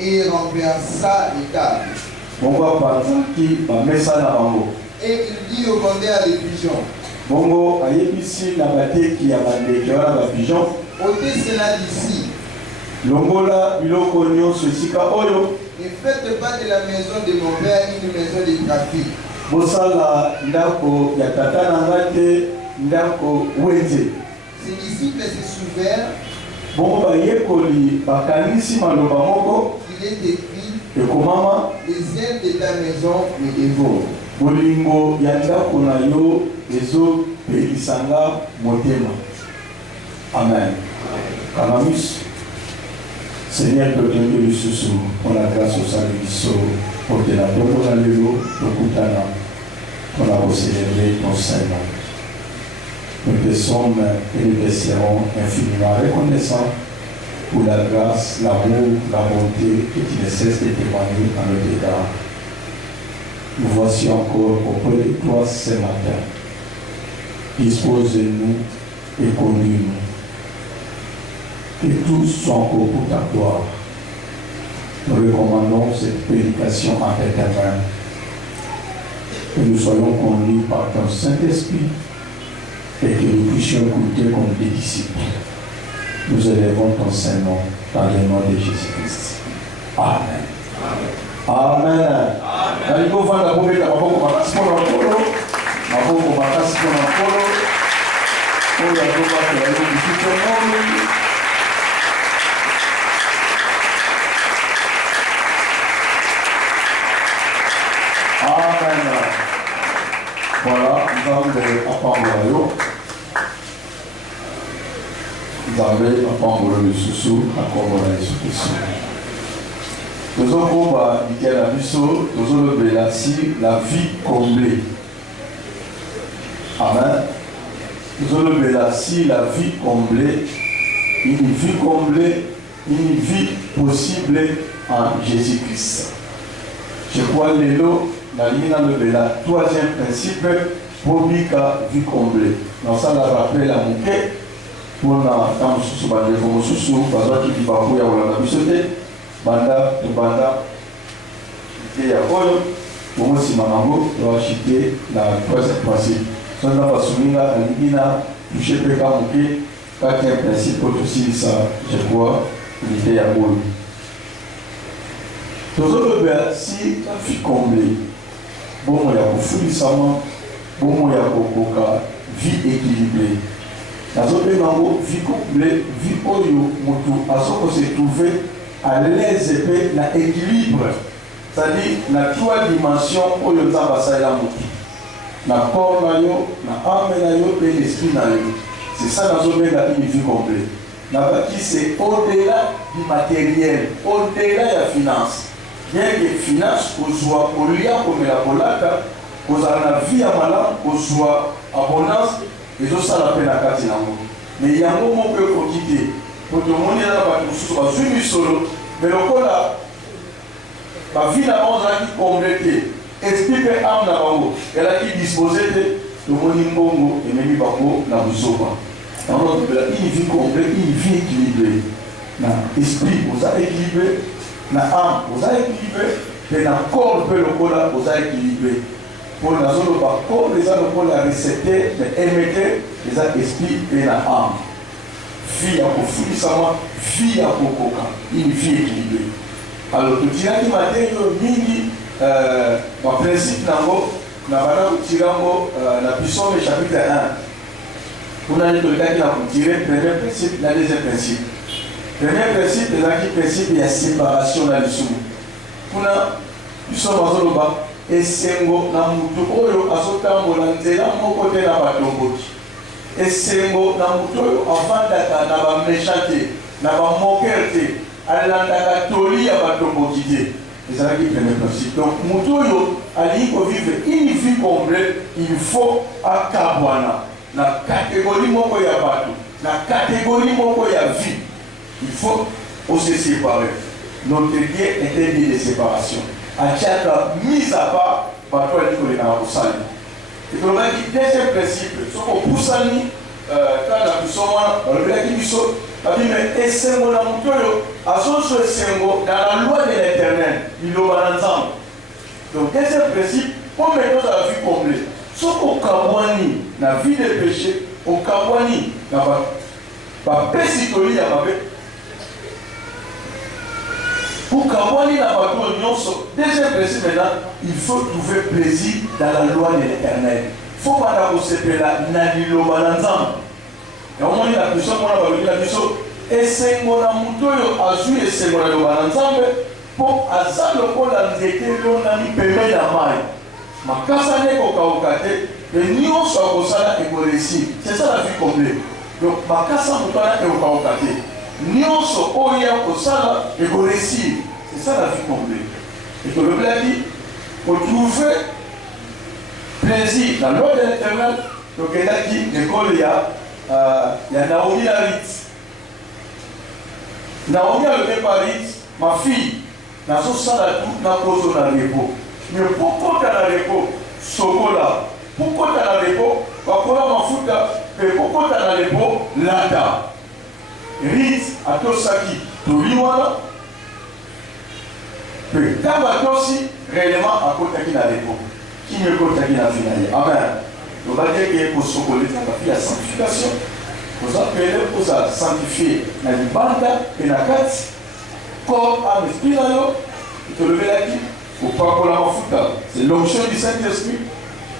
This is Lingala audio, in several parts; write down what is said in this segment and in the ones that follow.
Et renversa les tables. Et il dit au vendeur des pigeons, ôtez cela d'ici. Ne faites pas de la maison de mon père une maison de trafic. Ses disciples se souvinrent qu'il est écrit, les ailes de ta maison me dévorent. Amen. Canamus, Seigneur, te donner le sous pour la grâce au salut, pour te la donner pour la célébrer ton Seigneur. Nous te sommes et nous te serons infiniment reconnaissants pour la grâce, l'amour, la bonté que tu ne cesses de témoigner à notre égard. Nous voici encore auprès de toi ce matin. Dispose-nous et conduis-nous. Que tout soit encore pour ta gloire. Nous recommandons cette prédication en tes mains. Que nous soyons conduits par ton Saint-Esprit et que nous puissions écouter comme des disciples. Nous élevons ton Saint-Nom dans le nom de Jésus-Christ. Amen. Amen. Amen. Voilà, nous allons apprendre nous allons apprendre le sous à comment la sous. Nous allons dire la vie comblée. Amen. Nous allons la vie comblée, une vie comblée, une vie possible en Jésus-Christ. Je crois que la troisième principe pour vie comblée. Dans ça, on rappelle la moquette pour la troisième principe. On va souligner quatrième principe pour aussi ça, je crois, l'idée à vous. Toujours si la vie comblée, bon, il y a beaucoup de sang, bon, il y a beaucoup de vie équilibrée. La zone de vie comblée, vie oyo, moto, à ce qu'on s'est trouvé à l'aise et la équilibre. C'est-à-dire, la trois dimensions oyo tabasa la moto. La corps, la âme, et l'esprit. C'est ça la zone de la vie complète. La bâtie, c'est au-delà du matériel, au-delà de la finance. Bien que la finance, qu'on soit au lien comme la polata, qu'on a la vie à malin, qu'on soit abondance, et tout ça la peine à quatre. Mais il y a un moment que vous quittez. Pour tout le monde, il y a un solo. Mais le coup là, la vie n'a pas qui complété. Esprit et âme n'a pas. Elle a qui disposé de Monimbo et même Babo na Boussoba. Alors, une vie complète, une vie équilibrée. L'esprit vous a équilibré, l'âme vous a équilibré, et le corps le corps vous a équilibré. Pour la zone de corps, les gens le la recette, mais émettez les esprits et l'âme. Vie à Koufouissama, vie à Kokoka, une vie équilibrée. Alors, tout ce qui m'a dit, le principe nango, na Puissance chapitre 1. On a dit que le gars qui a tiré le premier principe, le deuxième principe. Le premier principe, c'est le principe de la séparation dans le sous. On a Puissance dans le bas, et Sengo, na Moutou, Oyo, Asotambo, Nantela, mon côté na Batomboki. Et Sengo, na Moutou, enfant d'Ata, na ba méchanté, na ba moquerté, Alandaka Toli à Batomboki. C'est ça qui est le premier principe. Donc, Moutoyo a dit qu'on vive une vie complète, il faut à Kabwana. La catégorie moko ya bateau, la catégorie moko ya vie, il faut se séparer. Notre Dieu est un Dieu de séparation. À chaque mise à part, bateau a dit qu'on est dans la poussani. Et donc, on a dit deuxième principe, ce qu'on poussani, quand la poussani, on a dit mais essaie mon Moutoyo. Azoso Sengo, dans la loi de l'éternel, il est ensemble. Donc, deuxième principe, pour mettre dans la vie complète. Sauf au Kabwani, la vie de péché, au Kabwani, la pesitoli à ma bête. Pour Kabwani, la bateau, deuxième principe maintenant, il faut trouver plaisir dans la loi de l'éternel. Il faut pas se faire la ensemble. Et au moins, il y a plusieurs mois, et c'est mon amour, azui et c'est mon amour ensemble, pour azal pour la nzete, l'on a mis payé la maille. Ma casa n'est qu'au kaokate, le nion soit au sala et au récit. C'est ça la vie complète. Donc, ma casa n'est au kaokate. Nion soit au sala et au récit. C'est ça la vie complète. Et que le blé dit, pour trouver plaisir dans l'ordre de l'éternel, donc il a dit, l'école, il y a Naomi Larit. Naomi a levé Paris, ma fille, dans son salaire, n'a pas posé dans le repos. Mais pourquoi tu as le repos? Sokola. Pourquoi tu as le repos? Pourquoi ma fouta? Mais pourquoi tu as le repos? Lata. Rit, à Tosaki, Toriwana. Puis, quand tu as aussi, réellement, à côté qui n'a le repos. Qui ne côté qui n'a finale. Amen. Donc, on va dire que pour Sokola, tu as fait la sanctification. Vous appelez pour ça sanctifier la banda et la carte, corps, âme, esprit, et te lever la qui, pour pas pour la fouta. C'est l'onction du Saint-Esprit,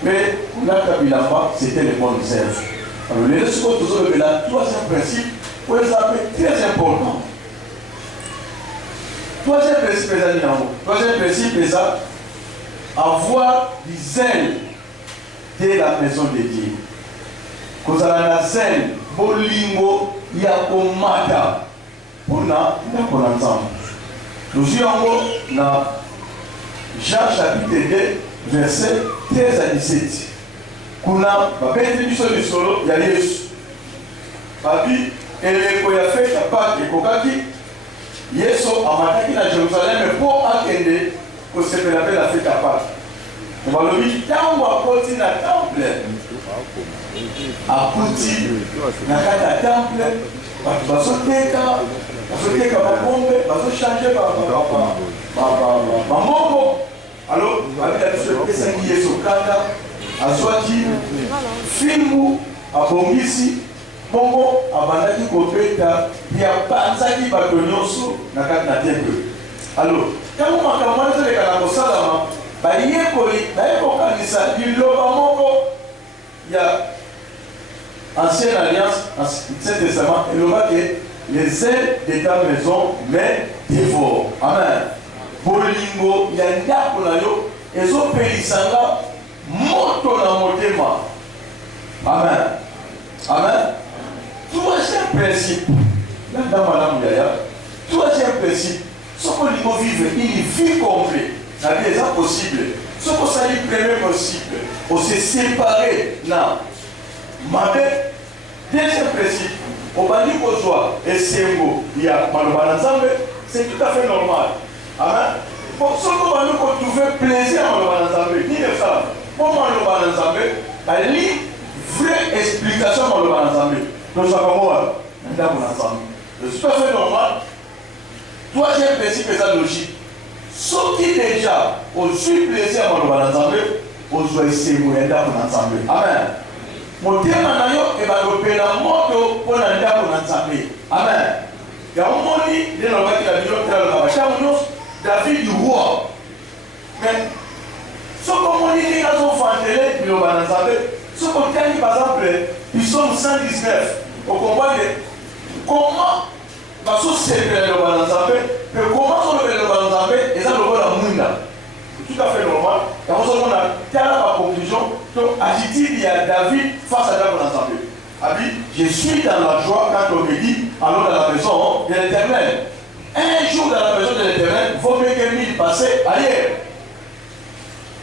mais pour la Kabilamba, c'était les bonnes œuvres. Alors, les deux secondes, vous avez là, troisième principe, pour les appeler très important. Troisième principe, les amis, troisième principe, c'est ça, avoir du zèle dès la maison de Dieu. Quand on a la zèle, bolingo yakomata pona ndako na nzambe. Nous yango na Jean chapitre 2 verset 13 à 17. Kuna babete biso lisolo ya Yesu. Babi eleko ya fête ya Pâques ekokaki Yesu amataki na Jérusalem po akende kosepela pe la fête ya Pâques. Balobi tango akoti na temple akuti na kati ya temple bato bazoteka babombe bazochange bamoko alo babila biso epesangi Yesu kanda azwaki filmu abongisi bongo abandaki kobeta ya panzaki bato nyonso na kati na temple. alo ntango makambo wana ezoleka na kosalama bayekoli bayekokanisa liloba moko ya Ancienne Alliance, Ancien Testament, il aura que les ailes de ta maison mais dévorent. Amen. Bolingo yanda kunayo ezopelisanga moto na motema. Amen. Amen. Troisième principe. Là dans madame Yaya. Troisième principe. Ce qu'on dit vivre une vie complète. La vie est impossible. Ce qu'on s'est dit premier possible. On s'est séparé. Non. Mabe, deuxième principe, au bandi Kozoa et Sengo, il y a Malobana Nzambe, c'est tout à fait normal. Amen. Pour ceux qui vont trouver plaisir à Malobana Nzambe, ni les femmes, pour Malobana Nzambe, il y a une vraie explication à Malobana Nzambe. Donc, ça va voir, c'est tout à fait normal. Troisième principe, c'est la logique. Ceux qui déjà ont eu plaisir à Malobana Nzambe, ont joué Sengo et Nzambe. Amen. Motema na yo ebalopela moto pona ndako na Nzambe. Amen. Ya omoni de na baki la bilo tala la bashamunos David du roi. Mais ce qu'on moni ni azo fantele bilo na Nzambe, ce qu'on tient par exemple Psaume 119 au combat de comment baso sepela lo na Nzambe, mais comment so le na Nzambe et ça le voit la munda. Tout à fait normal. Et on a telle la conclusion. Donc, attitude, il y a David face à Dieu ensemble. A dit, je suis dans la joie quand on me dit, allons dans la maison de l'Éternel. Un jour dans la maison de l'Éternel, vaut mieux que 1000 passer ailleurs.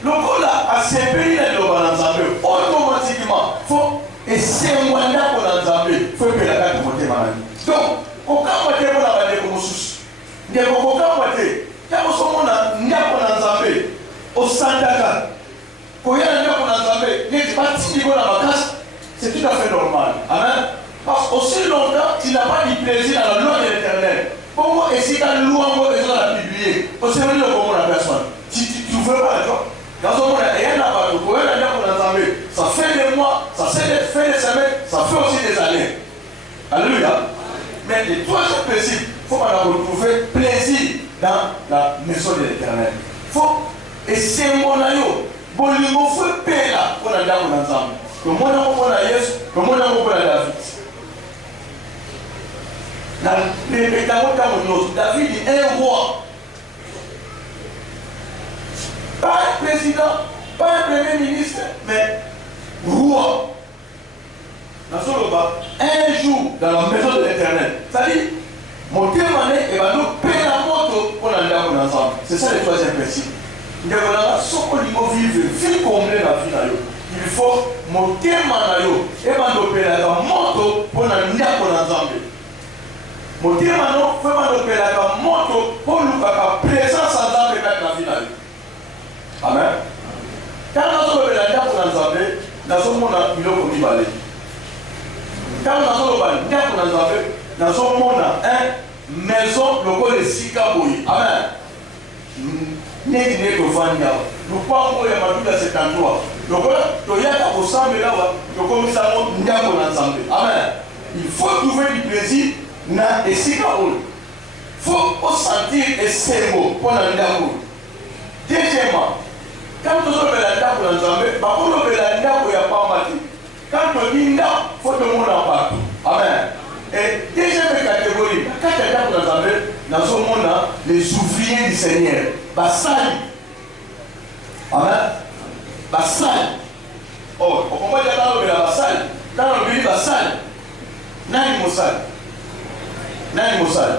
Le coup là, à ces pays là, ensemble, automatiquement, il faut essayer un mandat pour l'ensemble. Il faut que la carte monte malade. Donc, aucun moitié pour la bande comme sous. Il n'y a aucun moitié. Quand on se monte, il n'y a pas d'ensemble. Au Santaka. Quand il y a un peu d'ensemble, les parties niveau de la vacances, c'est tout à fait normal. Amen. Parce qu'aussi longtemps, tu n'as pas du plaisir à la loi de l'Éternel. Comment est-ce que louango est dans la Bible? Parce que nous avons la personne. Tu veux pas, toi? Dans ce monde, il y a un abattu. Ça fait des mois, ça fait des semaines, ça fait aussi des années. Alléluia. Mais le troisième principe, il faut qu'on retrouve plaisir dans la maison de l'Éternel. Il faut, et c'est mon aïeux, bon, il faut payer là pour la dame ensemble. Que mon amour pour la Yesu, que mon amour pour la David. David est un roi. Pas un président, pas un premier ministre, mais roi. Un jour dans la maison de l'Éternel. C'est-à-dire, mon témoignage et va nous payer la moto pour la dame ensemble. C'est ça le troisième principe. Il faut monter manayo et m'adopter la moto pour la dame ensemble. Monter mano faut m'adopter la moto pour nous faire présence ensemble avec la finale. Amen. Quand nous avons la dame ensemble, nous avons un million de balais. Quand nous avons une maison, le Sikaboui. Amen. Nous avons cet endroit. Amen. Il faut trouver du plaisir dans le Sikaboui. Il faut sentir et ces mots pour la Ndamou. Deuxièmement, quand nous avons la dame ensemble, il n'y a pas mal. Quand on dit non, il faut que le monde en parle. Amen. Et deuxième catégorie, quand il y a dans ce monde, les ouvriers du Seigneur, Bassal. Amen. Bassal. Oh, on comprend qu'il y a dans le Bassal. Dans le pays Bassal. Nani Moussal. Nani Moussal.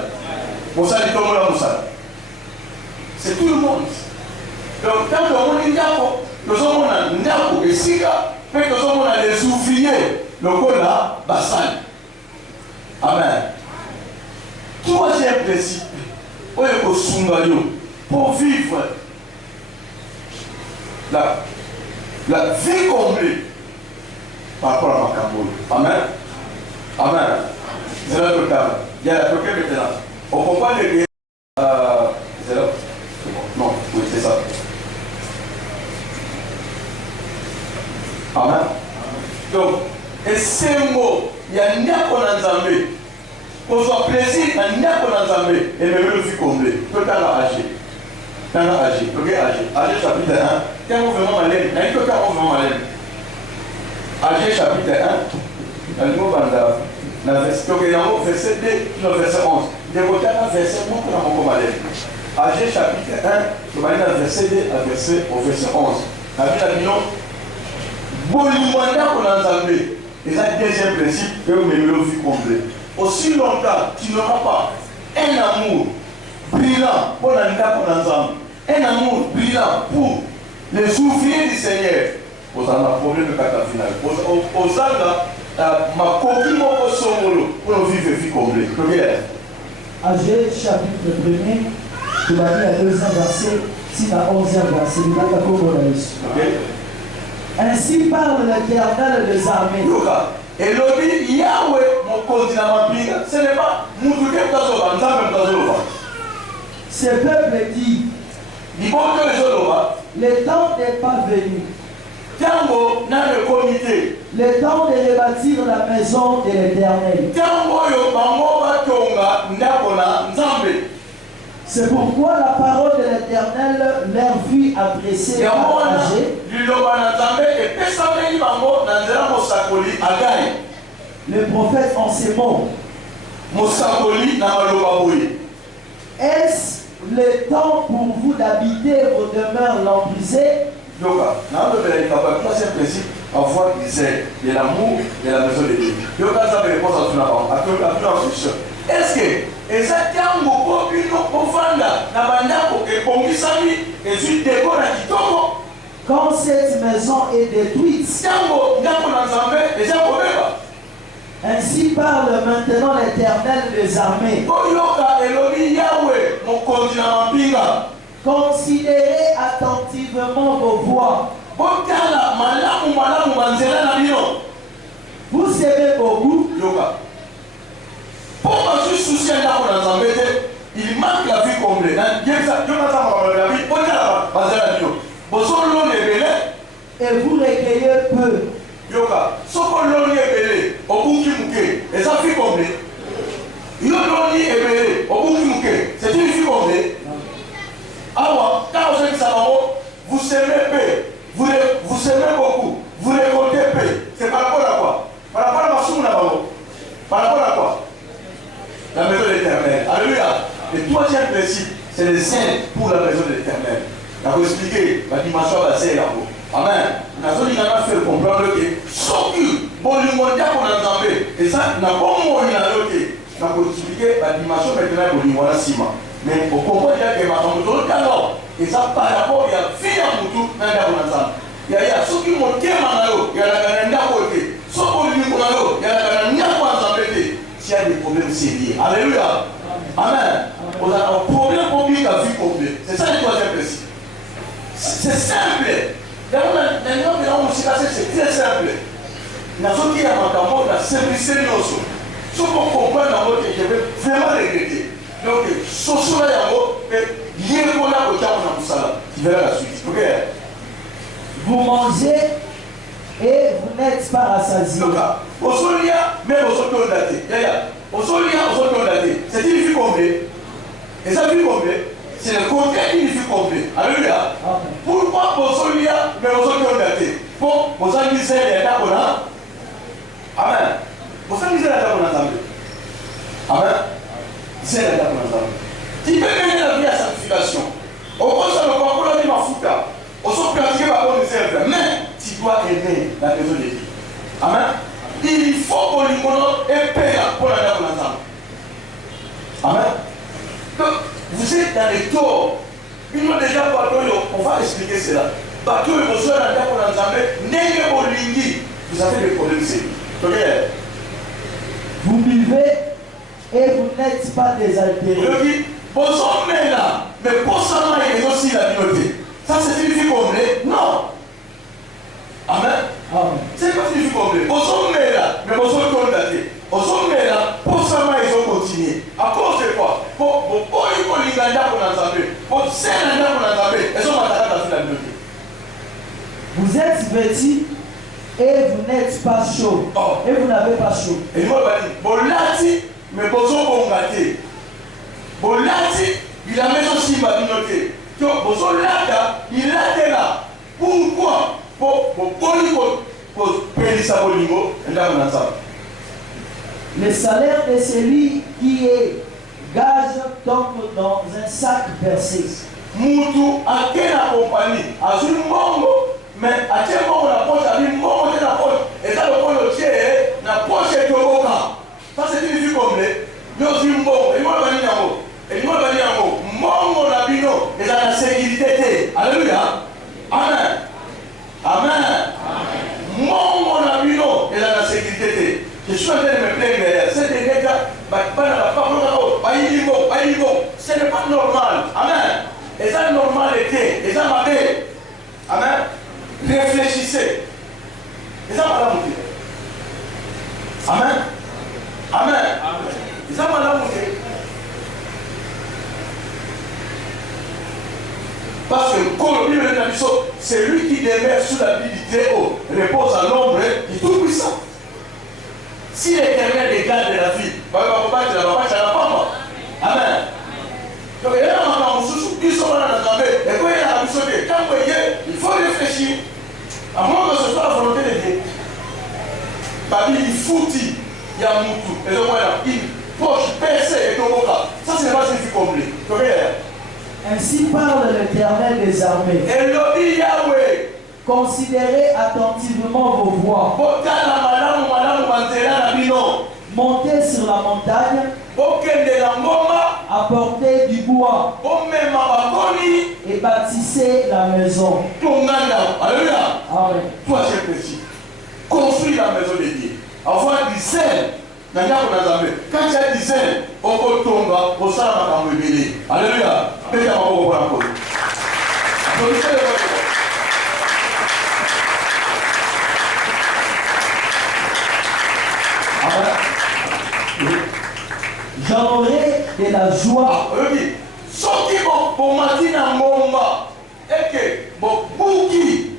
Moussal dit comment la Moussal. C'est tout le monde. Donc, quand on dit Ndako, nous sommes en Ndako et Sika. Mais nous sommes les ouvriers, le Kola, Bassal. Amen. Troisième principe, pour vivre la vie comblée par rapport à Makambo. Amen. Amen. C'est là le cas. Il y a la première maintenant. On comprend les. C'est là. Non, oui, c'est ça. Amen. Donc, et ces mots, il y a un niaque en Nzambé. Qu'on soit plaisir, un niaque en Nzambé, et même le vie comblé. Tout le temps âgé. Tant âgé. Ok, âgé. Âgé chapitre 1. Quand on veut vraiment aller, il y a un peu quand on veut vraiment aller. Âgé chapitre 1. Le mot banda. Donc, il y a un verset 2, le verset 11. Des mots dans verset 1, on a beaucoup aller. Âgé chapitre 1, je vais aller dans verset 2 au verset 11. La Bible a dit non. Bolimanda pour l'ensemble. Et ça, deuxième principe, que vous m'aimez le vie complet. Aussi longtemps, tu n'auras pas un amour brillant pour l'ensemble. Un amour brillant pour les ouvriers du Seigneur. Vous avez un problème de carte finale. Vous avez ma copine au somolo pour nous vivre vie complète. Agé, chapitre 1er, tu vas lire à 2e verset, 6 à 11e verset. Ok. Ainsi parle l'Éternel des armées. Et l'objet Yahweh, mon continent, ce n'est pas ce peuple dit, le temps n'est pas venu. Le temps de rebâtir la maison de l'Éternel. C'est pourquoi la parole de l'Éternel leur fut adressée par Agé. Le prophète en ces mots. Est-ce le temps pour vous d'habiter vos demeures lamprisées? Donc, dans le troisième principe, avoir de l'amour de la maison de Dieu. Donc, quand ça me répond à toute la question. Est-ce que exactement pour une offrande quand cette maison est détruite, ainsi parle maintenant l'Éternel des armées. Considérez attentivement vos voies. Vous savez beaucoup. Pourquoi je suis soucié d'un comblé. Et vous recueillez peu. Yoka, soko loni ebele, obuki muke, et ça fait comblé. Yo loni ebele, obuki muke, c'est une fille comblée. Awa, quand vous êtes salon, vous semez peu, vous semez beaucoup, vous récoltez peu. C'est par rapport à quoi? Par rapport à ma soumna babo. Par rapport à quoi? La maison de l'Éternel. Alléluia. Le troisième principe, c'est le zèle pour la maison de l'Éternel. Je vais vous expliquer la dimension de la zèle là-haut. Amen. Nous avons fait comprendre que ce qui est bon, et ça, nous avons expliqué la dimension maintenant de l'Iwana. Mais on comprend que ma femme et ça par rapport à la fille à Moutou, il y a ceux qui m'ont dit, il y a la Canada côté, ceux qui ont dit, il y a la Canada s'il y a des problèmes sérieux. Alléluia. Amen. On a un problème pour lui la vie complète. C'est ça le troisième principe. C'est simple. C'est très simple. Nous avons dit à la simplicité de nos choses. Ce qu'on comprend dans votre je vais vraiment regretter. Donc, ce soit là, il y a un peu de temps qui verra la suite. Vous mangez et vous n'êtes pas rassasiés. Donc, au solia, même au solia, au solia, c'est une vie complète. Et ça, vie complète. C'est le côté d'une vie complète. Alléluia. Pourquoi au solia, mais au solia, pour vos amis, c'est les Amen. Vos amis, c'est la Amen. C'est la tu peux mener la vie à sanctification. Au contraire, le concours de ma fouta. Au son pratiquer ma bonne réserve. Mais tu dois aimer la maison de Dieu. Amen. Il faut qu'on lui montre et paye pour la vie ensemble. Amen. Donc, vous êtes dans les torts. Ils ont déjà parlé, on va expliquer cela. Bateau et vos soeurs dans la vie ensemble, n'ayez pas l'indi. Vous avez des problèmes sérieux. Vous buvez et vous n'êtes pas désaltérés. Bonsoir, mais là, mais pour ça, il y a aussi la communauté. Ça, c'est une vie complète? Non. Amen. C'est pas une vie complète. Bonsoir, mais là, mais bonsoir, condamné. Bonsoir, mais là, pour ça, ils ont continué. À cause de quoi? Pour l'Iganda qu'on a entendu, pour Sénanda qu'on a entendu, ils sont matériels dans la communauté. Vous êtes vêtus et vous n'êtes pas chaud. Et vous n'avez pas chaud. Et moi, je dis, bon, là, mais bonsoir, bon gâté. Bon, là, il a mis aussi ma communauté. Donc, bonsoir, là, il a été là. Pourquoi? Pour payer sa bolingo, et là, on entend. Le salaire de celui qui est gage tombe dans un sac versé. Moutou, à quelle compagnie? À une mongo, mais à quel moment la poche, à une mongo de la poche. Et ça, le point de tiers, la poche est au boca. Ça, c'est une vie complète. Nous, c'est une mongo. Et moi, je vais dire un mot. Et moi, je vais dire un mot. Mongo, la bino, et la sécurité. Alléluia. Amen. Amen. Mongo, la bino, et la sécurité. Je suis en train de me plaindre. C'est des gars, ce n'est pas normal. Amen. Et ça, normalité. Et ça, ma vie. Amen. Réfléchissez. Et ça, madame. Amen. Amen. Et ça, madame. Parce que c'est lui qui demeure sous la vie du Très-Haut, repose à l'ombre du Tout-Puissant. Si l'Éternel dégage de la vie, amen. Donc, il y a un sous qui sont dans la jambe, et quand il y a la mission de quand il faut réfléchir, à moins que ce soit la volonté de Dieu. Parmi les foutis, il y a Moutou, et donc il poche, percé et Toboka. Ça, c'est pas ce qu'il faut oublier. Ainsi parle l'Éternel des armées. Elohim Yahweh. Considérez attentivement vos voies. Montez sur la montagne. Apportez du bois. Et bâtissez la maison. Alléluia. Amen. Troisième principe. Construis la maison de Dieu. Avoir du sel. Quand tu as du sel, on peut tomber au salon de la Alléluia. J'en aurai de la joie. soki bomati na ngomba eke bobuki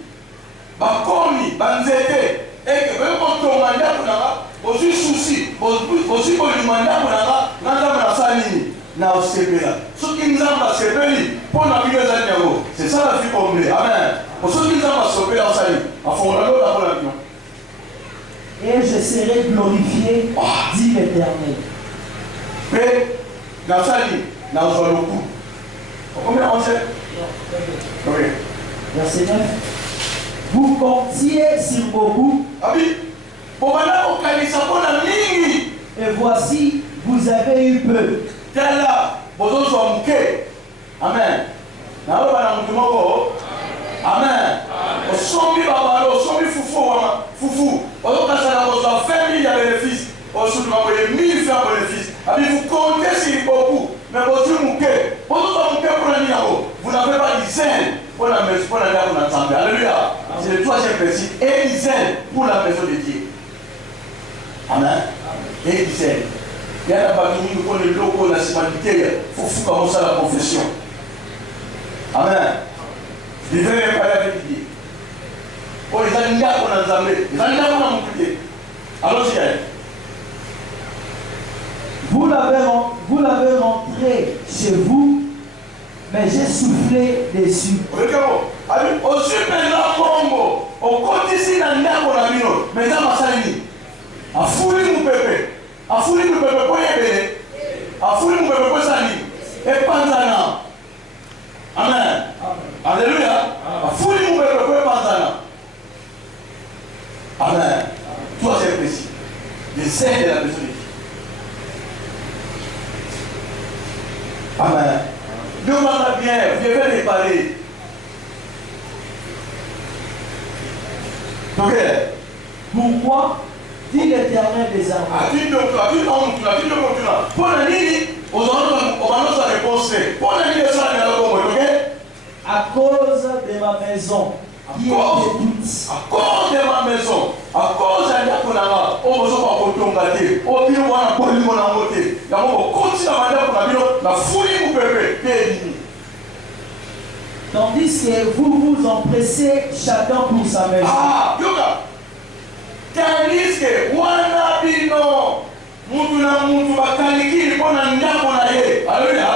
bakomi banzete eke bokotonga ndako nanga bozwi susi bozwi kolima ndako nanga na nzambe nasala nini na osepela soki nzambe asepeli mpo na bino ezali yango c'est ça la vie comble. Amen. Soki nzambe asepeli asali afongola lola mpo na bino. Et je serai glorifié, dit l'Éternel. Mais, dans ça, dans le coup. Combien on sait? Oui. Verset 9. Vous comptiez sur vos bouts. Ah oui. Et voici, vous avez eu peu. Amen. Amen. Osomi babalo, osomi fufu. Olokasala kozwa 20 000 ya bénéfice. Osomi baboye 1000 francs bénéfice. Abi vous comptez sur beaucoup, mais vous mouké. Vous n'avez pas d'hygiène pour la maison, pour la maison. Alléluia. C'est le troisième principe. Et d'hygiène pour la maison de Dieu. Amen. Et d'hygiène. Il y a la famille qui connaît le logo, la sémantique. Il faut commencer à la confession. Amen. Je devrais parler avec Dieu. Oh, les animaux qu'on a ensemble, les animaux qu'on a monté. Allons-y. Vous l'avez rentré chez vous, mais j'ai soufflé dessus. Au super Congo, au côté dans le Nino, mais dans ma salle, à fouiller mon pépé, à fouiller mon pépé pour y aller, à fouiller mon pépé pour salir, et Panzana. Amen. Alléluia. À fouiller mon pépé pour Panzana. Amen. Toi, c'est précis. Les saints de la maison de Dieu. Amen. Demande bien, je vais les parler. Pourquoi, dit l'Éternel des armées, à cause de ma maison qui est détruite. À cause de ma maison, à cause de la maison, on va se faire on tandis que vous vous empressez chacun pour sa maison. Ah, yoga. Tandis que wana bino mutu na mutu bakalikili pona ndako na ye. Alléluia.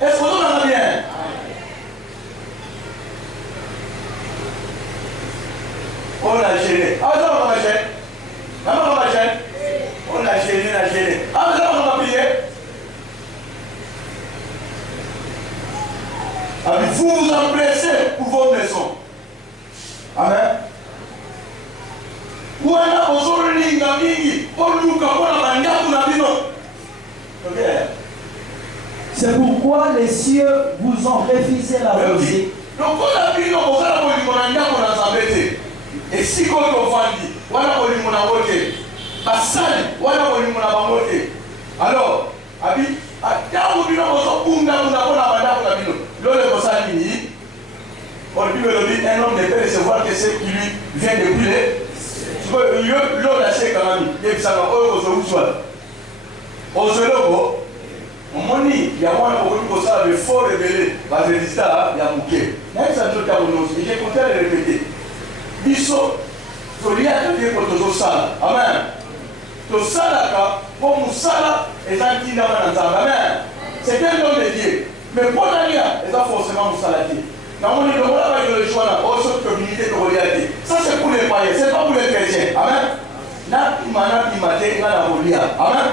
Est-ce que vous avez bien? On a gêné. Ah, ça va gêner. Ça va gêner. On a gêné. Ah, ça va payer. Vous vous empressez pour votre maison. Amen. C'est pourquoi les cieux vous ont refusé la rosée. Et si vous alors, un homme ne peut recevoir que ce qui lui vient de brûler. L'eau lâchée quand même, il y a il y a beaucoup de fort révélé, va résister à Yamouké. J'ai compté à le répéter. Bisso, il y a quelqu'un pour toujours ça. Amen. Tout ça, comme ça, et ça qui n'a pas d'entendre. Amen. C'est un homme de Dieu. Mais pour l'aller, il a forcément Moussalati. Ça c'est pour les païens, c'est pas pour les chrétiens. Amen. Amen.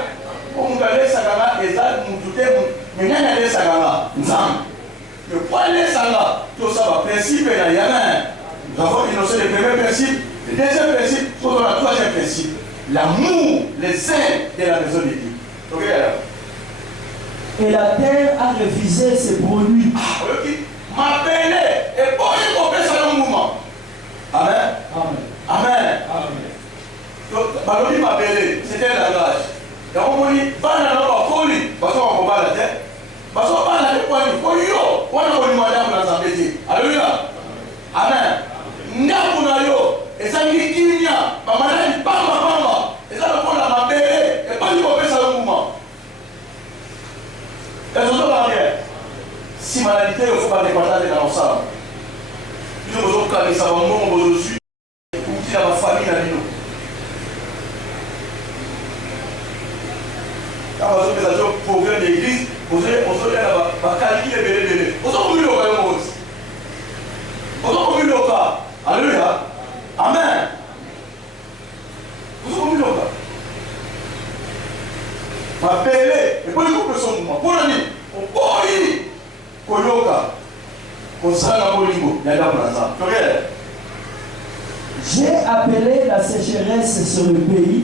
Comme vous allez sagana, et ça, vous doutez, mais il y a des sagana. Le point de sagana, tout ça va principe et amen. Nous avons énoncé le premier principe, le deuxième principe, c'est le troisième principe. L'amour, les saints de la maison de Dieu. Ok, alors. Et la terre a refusé ses produits. M'appeler et pour y couper sur le mouvement. Amen. Amen. Amen. M'appeler, c'était un langage. Donc on dit, pas dans notre folie, parce qu'on va combattre la tête. Parce qu'on parle de quoi il faut yo, on a connu madame dans sa bêtise. Alléluia. Amen. N'a yo, et ça dit qu'il y a, ma madame, bamba, et ça le prend à m'appeler et pas y couper sur le mouvement. Est-ce que vous avez si maladité, il faut pas départager dans l'ensemble. Nous avons quand ça va mon aujourd'hui, pour qu'il y a ma famille dans nous. Quand vous avez un problème d'église, vous avez calculer les délais. Vous avez oublié le cas. Vous avez oublié le cas. Alléluia. Amen. Vous avez oublié le cas. M'appeler, et pour les couples sont mouvement. Pour l'année, on peut Koyoka, j'ai appelé la sécheresse sur le pays.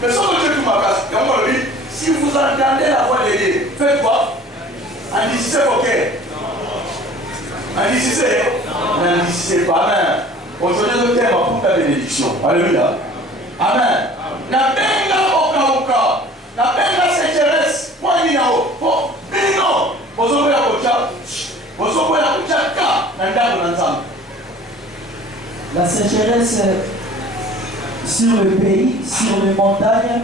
Mais si vous entendez la voix de Dieu, faites quoi? Indicez, ok? Indicez pas, amen. Aujourd'hui, le thème pour ta bénédiction. Alléluia. Amen. La benga oka. La benga sécheresse. Moi, il y a Bino. Vous avez la sécheresse sur le pays, sur les montagnes,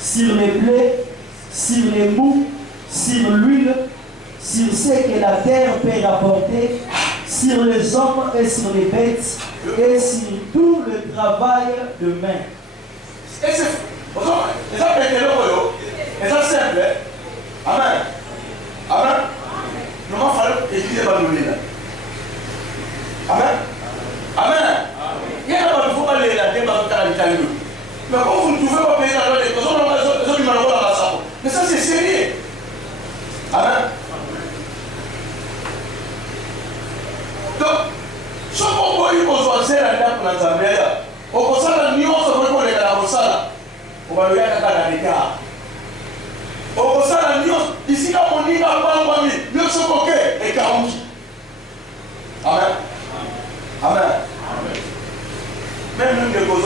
sur les blés, sur les mous, sur l'huile, sur ce que la terre peut rapporter, sur les hommes et sur les bêtes, et sur tout le travail de main. Et c'est simple. Amen. Amen. Nous allons faire étudier dans nos lignes. Amen. Amen. Il y a pas de faut pas les là, des pas de l'Italie. Mais quand vous ne pouvez pas payer la loi des personnes, on va la ça. Mais ça c'est sérieux. Amen. Donc, ce qu'on voit il faut choisir la date pour la Zambie. Au conseil de Nyon, ce qu'on voit les gars au sala. On va le faire dans l'écart. Au conseil de Nyon, ici là on dit pas moi mieux ce coquet et 40. Amen. Amen. Même nous, les autres,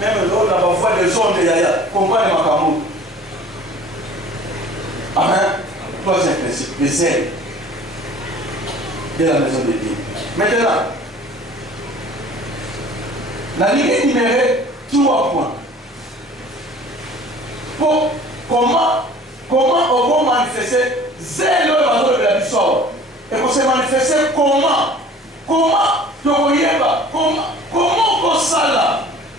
même l'autre, on va voir les zones de Yaya. Comprenez ma camoufle. Amen. Troisième principe, le zèle de la maison de Dieu. Maintenant, la ligne numérée 3 points. Pour comment on va manifester zèle de la histoire. Et pour se manifester comment ça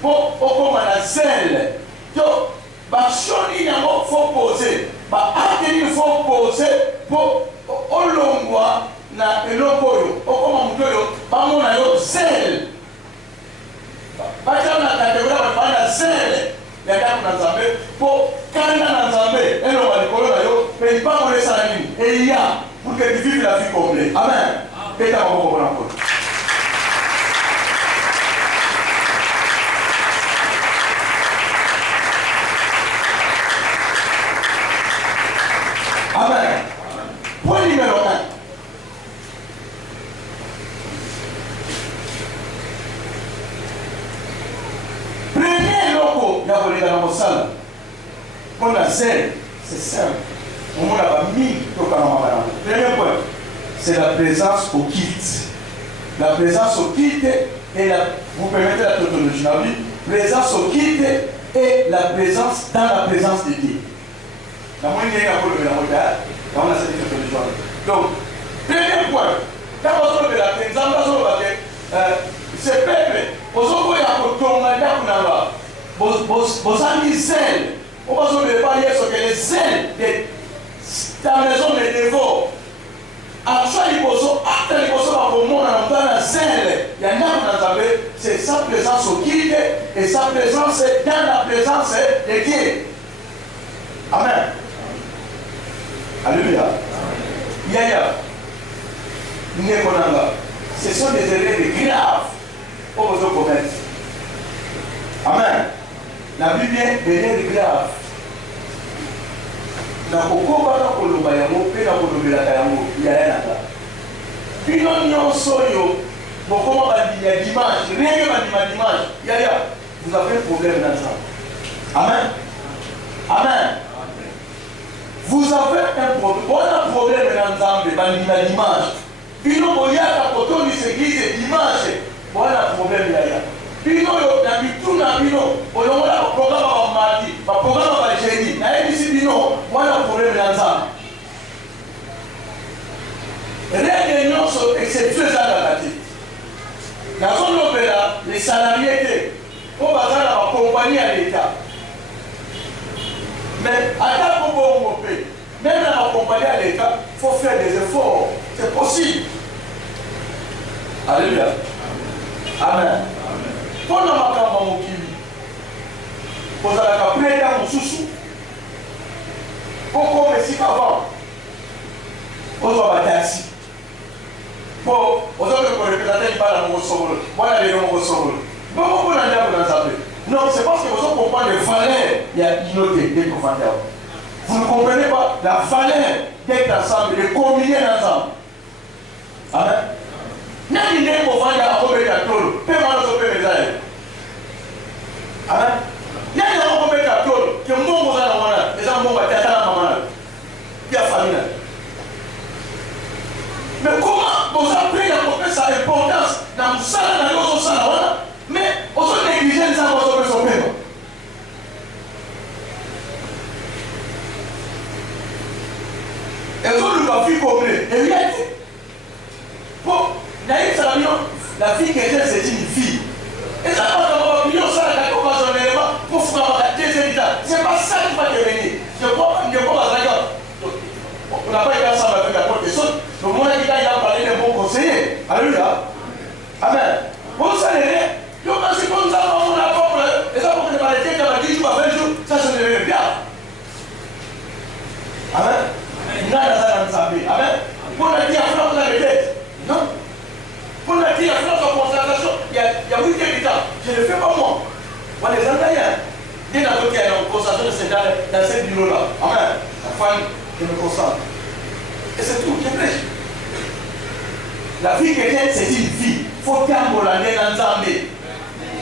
pour la zèle. Donc, il faut poser. Il faut poser pour olongwa na elokoyo. Comment on a yo zèle. Pas na catégorie de zèle. Les gars dans Zambé pour quand dans Zambé et on va le yo mais pas pour les salariés. Et il y a pour que tu vives la vie complète. Amen. Et ta maman pour encore. Amen. Point numéro 1. Premier loco, il y a volé dans la salle. On a zèle, c'est simple. On a pas mis au camarade. Premier point, c'est la présence au kit. La présence au kit et vous permettez la tautologie dans la vie. Présence au kit et la présence dans la présence de Dieu. La moindre est à de la regard, on a cette tautologie. Donc, premier point, quand on se fait la présence, ce peuple, vous avez un zèle. On va se parler sur les zèles de ta maison de dévot. Actuellement, c'est sa présence au guide et sa présence dans la présence de Dieu. Amen. Alléluia. Yaya. Ce sont des erreurs graves pour vous commettre. Amen. La Bible est des erreurs graves. Na kokoba na koloba yango pe na kolobelaka yango ya yanaka bino nyonso oyo bokoma bandimi ya dimanche renge bandima dimanche yaya vous avez un problème dans ça. Amen. Amen. Vous avez un problème. On a un problème dans l'image. Bino boyaka koto ni l'église dimanche. On a un problème là. Bino yo na bituna bino. Olongola programme wa mardi, ba programme wa jeudi. Na ebisi bino, on a un problème dans ça. Règle nyonso exception za bakati. Na zone opéra, les salariés étaient au bazar la compagnie à l'État. Mais à ta compagnie, même dans la compagnie à l'État, il faut faire des efforts. C'est possible. Alléluia. Amen. Pour la macamba mokili, pour la capella mon soussou, pour qu'on me signe avant, on doit battre ici. Pour aux autres que représenter pas la monsole, voilà les monsoles. Bon, on a déjà vous l'entendez. Non, c'est parce que vous ne comprenez pas les valeurs. Il y a innoté des profondeurs. Vous ne comprenez pas la valeur d'être ensemble, de combiner ensemble. Amen. N'a ni des profondeurs à remettre à tout. Peu mal sauver les ailes. Amen. N'a ni à remettre à tout. Que mon beau à la main, les enfants vont être à la main. Il y a famille. Mais comment vous apprenez à comprendre sa importance dans le salon, dans le salon, mais on se néglige ça, on se fait son paiement. Et on nous a vu comme et il a dit, bon, la fille qui était, c'est une fille. Et ça va dans le million, ça va être occasionnellement pour faire la deuxième étape. C'est pas ça qui va devenir. Je crois que on n'a pas été ensemble avec la bonne personne. Donc, moi, il a parlé des bons conseillers. Alléluia. Amen. Vous savez, donc, c'est comme ça, on a pas. Et ça, pour que les maladies, qui a 10 jours à 20 jours, ça se devient bien. Amen. Il y a ça dans sa vie. Amen. On a dit à France, on a les têtes. Non. On a dit à France, en concentration, il y a 8 hectares. Je ne le fais pas moi. Moi, les Andaïens, dès la il y a une concentration dans cette bureau-là. Amen. La femme, je me concentre. Et c'est tout, je prêche. La vie chrétienne, c'est une vie. Il faut qu'elle dans Zambé.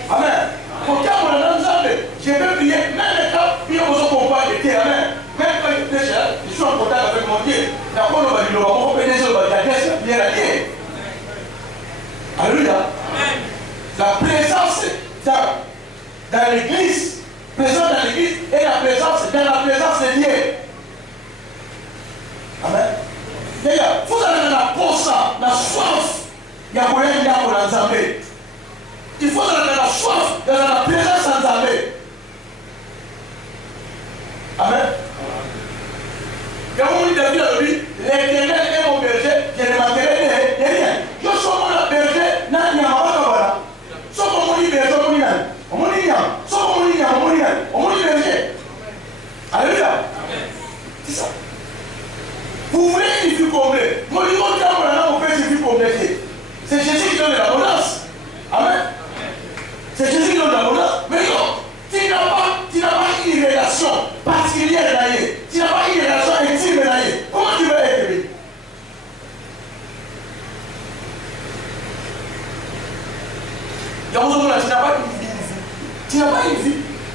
Amen. Il faut qu'elle dans Zambé. Je peux prier, même quand il y a besoin qu'on parle de terre. Amen. Même quand je prêche, je suis en contact avec mon Dieu. D'abord, on va dire, on va pénétrer, on va dire, bien la terre. Alléluia. La présence dans l'église, présence dans l'église et la présence dans la présence de Dieu. Amen. D'ailleurs, vous allez dans la force, la soif. Il y a moyen de dans Zambé. Il faut aller dans la soif, dans la présence en Zambé. Amen. Quand on dit David a dit, l'Éternel est mon berger, je ne manquerai de rien. Je suis mon berger, n'a n'y a pas de sauf qu'on dit berger, on dit rien. On dit rien. Sauf qu'on dit rien, on dit rien. On dit berger. Alléluia. C'est ça. Vous voulez une vie comblée. Moi, je dis, on fait une vie comblée. C'est Jésus qui donne l'abondance. Amen. C'est Jésus qui donne l'abondance. Mais non, tu n'as pas une relation particulière là. Tu n'as pas une relation intime là. Comment tu veux être béni? Tu n'as pas une vie. Tu n'as pas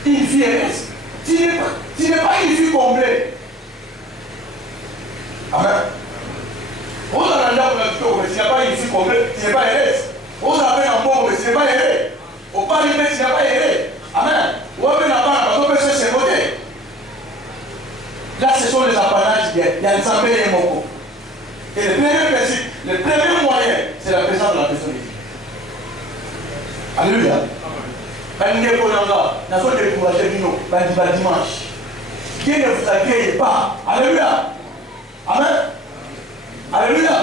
une vie heureuse. Tu n'es pas une vie comblée. Amen. On a un diable mais tu n'as pas une vie complète, tu n'es pas heureuse. On a un bon mais tu n'es pas heureux. Au Paris, tu n'es pas heureux. Amen. On a un banc, on peut se voter. Là, ce sont les apanages il y a une Zambé et Moko. Et le premier principe, le premier moyen, c'est la présence de la personne ici. Alléluia. Quand nous sommes là, nous sommes découragés dimanche. Dieu ne vous accueille pas. Alléluia. Amen. Alléluia.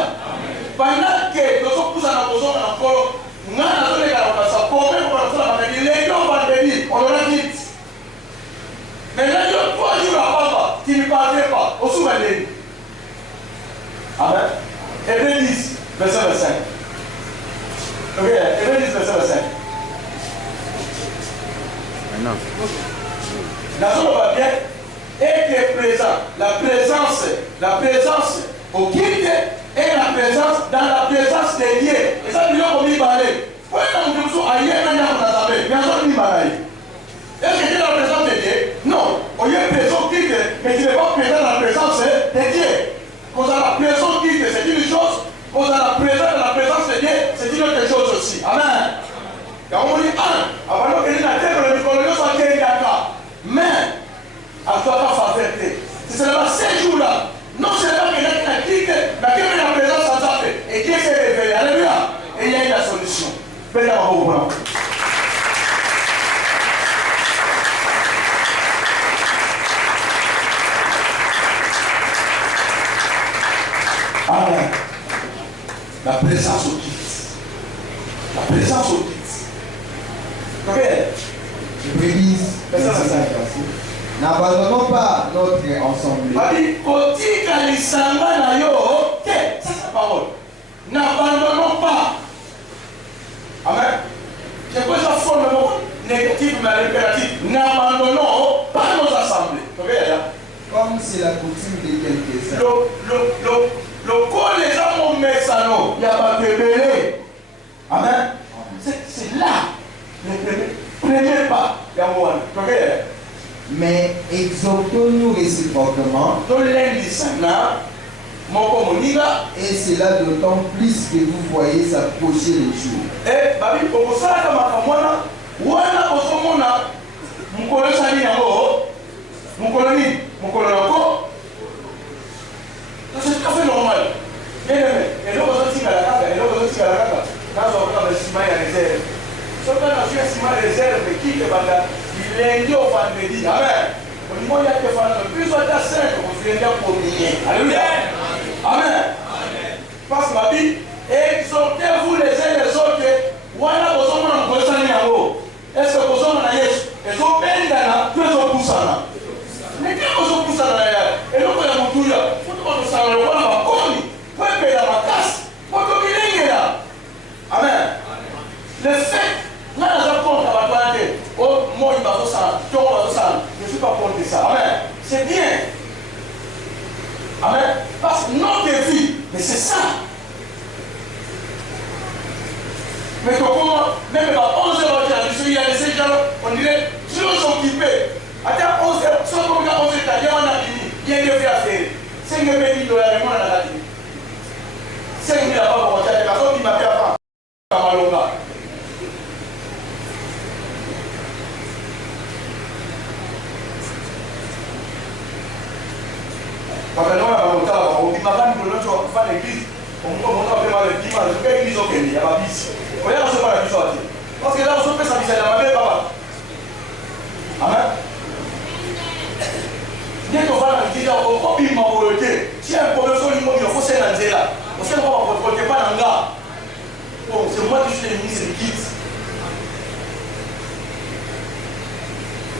Pendant que nous sommes tous en opposition encore, nous avons les gars, on a pour les gens vont venir, on aura dit. Maintenant, il y a 3 jours à Papa qui ne parlaient pas, au souvenir. Amen. Hébreux 10, verset 25. Ok, Hébreux 10, verset 25. Maintenant. La zone va bien. Être présent, la présence au guide et la présence dans la présence des dieux. Et ça, nous avons mis parler. Pourquoi nous sommes ailleurs, nous avons mis parler. mais tu n'es pas présent dans la présence de Dieu. Quand on a la présence de Dieu, c'est une chose. Quand on a la présence de Dieu, c'est une autre chose aussi. Amen. Et on dit, avant que la terre, le colonel soit d'accord. Mais, à toi, ta faveur, c'est seulement ces jours-là. Non seulement qu'il a dit que la présence en ça fait. Et Dieu s'est révélé. Alléluia. Et il y a eu la solution. Venez à vous voir. Amen. La présence au Christ. La présence au Christ. Ok. Je prédise. N'abandonnons pas notre ensemble. C'est sa parole. N'abandonnons pas. Amen. C'est quoi sa forme négative mais impérative? N'abandonnons pas nos assemblées. Comme c'est la coutume de quelques-uns. Le corps les hommes met ça non. Il y a pas de bébé. Amen. C'est là. Le premier pas. Mais exhortons-nous réciproquement. Et cela d'autant plus que vous voyez s'approcher le jour. C'est tout à fait normal. Bien aimé. Et là, vous avez la carte, et là, vous avez la carte. Là, vous avez le ciment et la réserve. Sauf que dans le ciment et la réserve, qui te bat il lundi au vendredi. Amen. Au niveau, il y a des femmes, plus ou moins 5, vous venez pour rien. Alléluia. Amen. Parce que ma vie, exhortez-vous les uns les autres. Voilà, vous avez un besoin de haut. Est-ce que vous avez un yes? Et vous avez un peu de poussana. Mais quand vous avez un poussana, et là, vous avez un poussana. Amen. Le fait, là, je ne suis pas contre ça. Amen. C'est bien. Amen. Parce que notre vie, mais c'est ça. Mais comment, même à 11h, il y a des gens, on dirait, je suis occupé. Attends, 11h, soit comme à 11h, on a fini. Il y a une vie à faire. 5 000 $, on a la vie. 5 000 $, on a la personne qui m'a fait avant. Parce que nous, on dit madame, nous devons faire l'église. On va faire l'église, l'église au Kenya, il y a pas de bis. On va recevoir la vie. Parce que là, on se fait ça, c'est la même papa. Amen. Dès qu'on va dans l'église, on va bien m'envoyer. Si un problème sur l'immobilier, il faut s'élancer là. On sait pas, on ne peut pas dans le gars. Bon, c'est moi qui suis le ministre de l'église.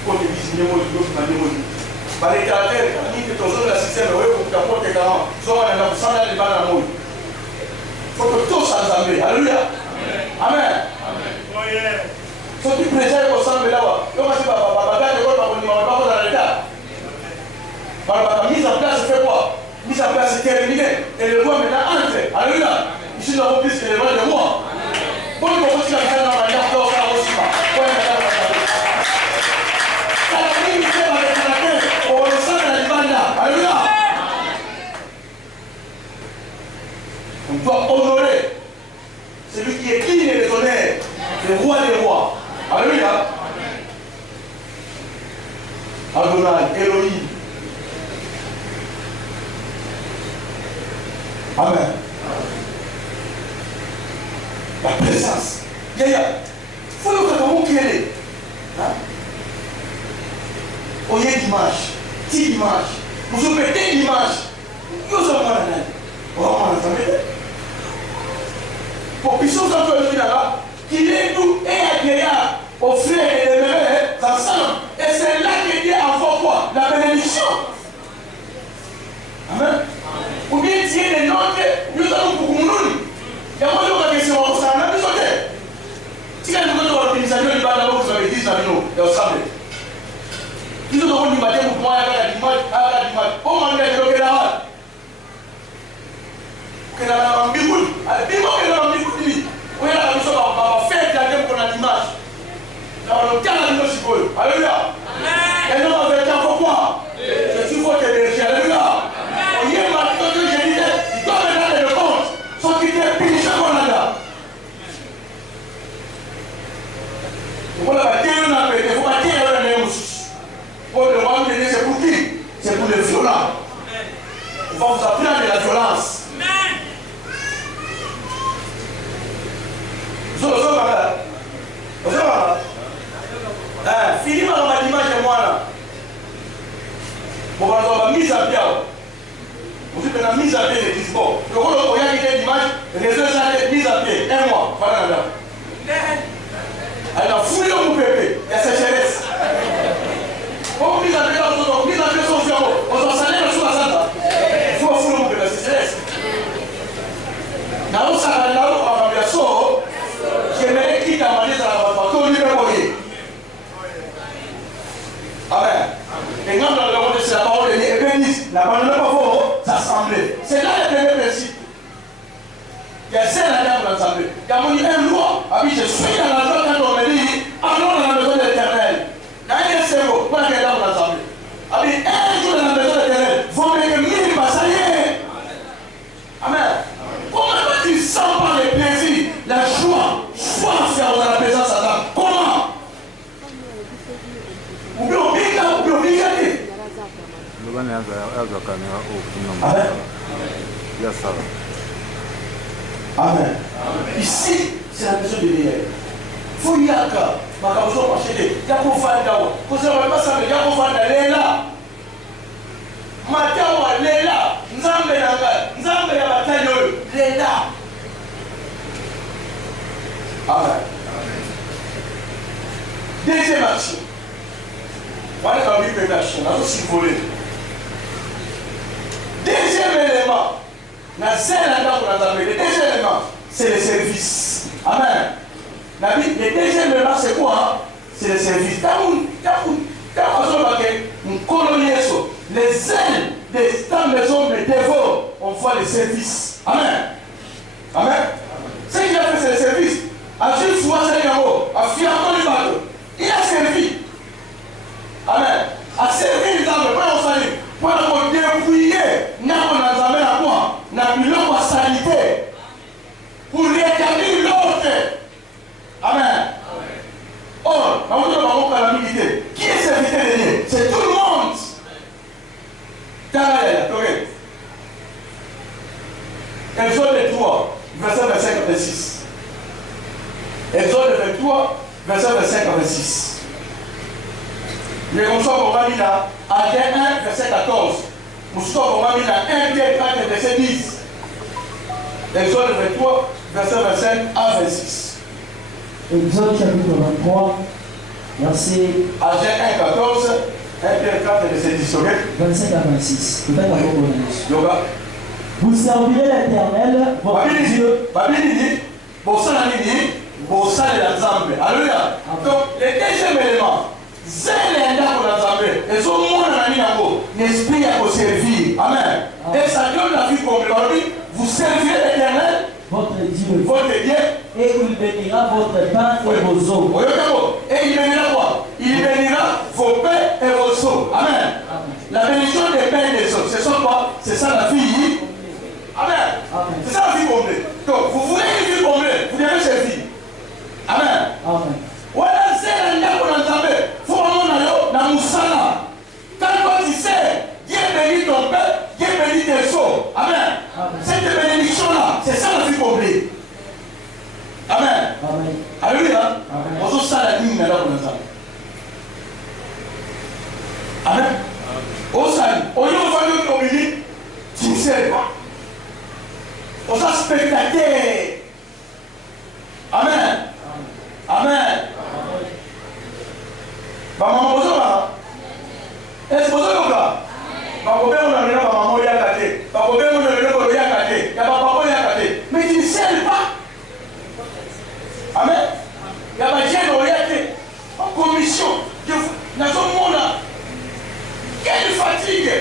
Pour l'église, il y a un mot. Bah les caractères, quand ils sont dans le système, oui, pour qu'apporte les garants, ils sont dans le sang, les balles à mouille. Il faut que tous s'assemblent. Alléluia. Amen. Ceux qui préservent au sang de là-bas, ils vont passer par la bagaille de votre abonnement, pas dans l'état. Par la mise en place, c'est fait quoi? Mise en place, c'est terminé. Et le roi maintenant entre. Alléluia. Ici, nous avons plus que les rois de moi. Bon, il faut aussi la faire dans la garde d'or, ça aussi. On doit honorer celui qui est digne des honneurs, le roi des rois. Alléluia. Adonai, Elohim. Amen. La présence. Il y a. Il faut que vous créez. Au lieu d'image, 10 images, vous mettez l'image. Vous avez un pour que puissions entendre qu'il est doux et agréable aux frères et les mères ensemble. Et c'est là que Dieu envoie quoi? La bénédiction. Amen. Ou bien Dieu est nôtres, nous allons pour nous. Il y a pas de question au sein, on a besoin de. Si quelqu'un nous a l'organisation, il va d'abord vous avez dit ça, nous, et au sein. Nous devons nous battre pour moi à la dimanche. Au moment où il y a des là. Que la ambigoule, que la ambigoule, on est là, on va faire la game qu'on a l'image. Dans le cas de l'image, alléluia. Et non, avec un pourquoi? Je suis votre violent. On va vous apprendre de la violence. Fini ma l'image de moi là. Bon, on va mise à pied. Vous faites la mise à pied de Disbo. Le rôle où il y a une image, les deux sont mise à pied. Un mois. Voilà là. Elle a fouillé mon bébé. Il y a sécheresse. Comme mise à pied, mise à pied son fiapo. On s'en salaire sur la santa. Il faut fouiller mon bébé. Sécheresse. Dans le salon, on va bien sûr. J'aimerais quitter la manière de la bateau libre. Amen. Et quand on a c'est la parole de Dieu, la parole de Dieu, s'assembler. C'est là le premier principe. Il y a 5 années pour l'assemblée. Il y a une loi. Je suis dans la joie quand on me dit, allons dans la maison de l'Éternel. Il y a un cerveau pour laquelle on l'assemblée. Un jour dans la maison de l'Éternel, vous mettez 1000 bataillés. Amen. Comment tu sens par le plaisir, la joie, faire dans la présence à Adam? Comment? Amen. Ici, c'est la maison de Dieu. Il faut y aller. Il faut marcher. Il faut faire d'abord. Il faut faire là. Matawa lela. Nzambe ya bataille lela. Amen. Deuxième action. Voilà la vie de l'action. On a aussi volé. Deuxième élément. Le deuxième élément, c'est le service. Amen. Le deuxième élément, c'est quoi? C'est le service. Les ailes de ta maison me dévorent. On voit le service. Amen. Amen. Ce qu'il a fait, c'est le service. Il a servi. Amen. A servi les âmes. Pour nous dépouiller, nous avons la quoi? Nous avons la salité. Pour rétablir l'autre. Amen. Or, nous avons la milité. Qui est serviteur de Dieu? C'est tout le monde. Exode 3, verset 25 à 26. Exode 23, verset 25 à 26. Le consort pour Mamina, Athènes 1, verset 14. Moussoir pour Mamina, 1 Pierre 4, verset 10. Exode 23, verset 25 à 26. Exode chapitre 23, verset Athènes 1, 14, 1 Pierre 4, verset 10. 25 à 26. Yoga. Vous servirez l'Éternel, votre Dieu. Alléluia. Donc, le deuxième élément, c'est l'esprit à vous servir. Amen. Et ça donne la vie complète. Vous servirez l'Éternel, votre Dieu. Votre Dieu. Et il bénira votre pain et vos eaux. Et il bénira quoi? Il bénira vos pains et vos eaux. Amen. Amen. La bénédiction des pains et des eaux, c'est ça quoi? C'est ça la vie. Amen. Amen. C'est ça la vie complète. Donc, vous voulez une vie complète, vous devez servir. Amen. Amen. Voilà, c'est la qu'on entend. Faut vraiment dans Moussala. Quand toi tu sais, Dieu bénit ton père, Dieu bénit tes eaux. Amen. Amen. Cette bénédiction-là, c'est ça la vie complète. Amen. Amen. Alléluia. Amen. On se sent la ligne là qu'on entend. Amen. Au salut, on y va nous communiquer, tu ne sais pas. On s'est spectateur. Amen. Amen. Maman, bonjour. Est-ce que vous avez là? Maman, on a vu maman y a gâté. Maman, on a vu maman y a gâté. Il y a papa y a gâté. Mais tu ne sais pas. Amen. Il y a ma gêne orientée. En commission. Dans ce monde là. Quelle fatigue.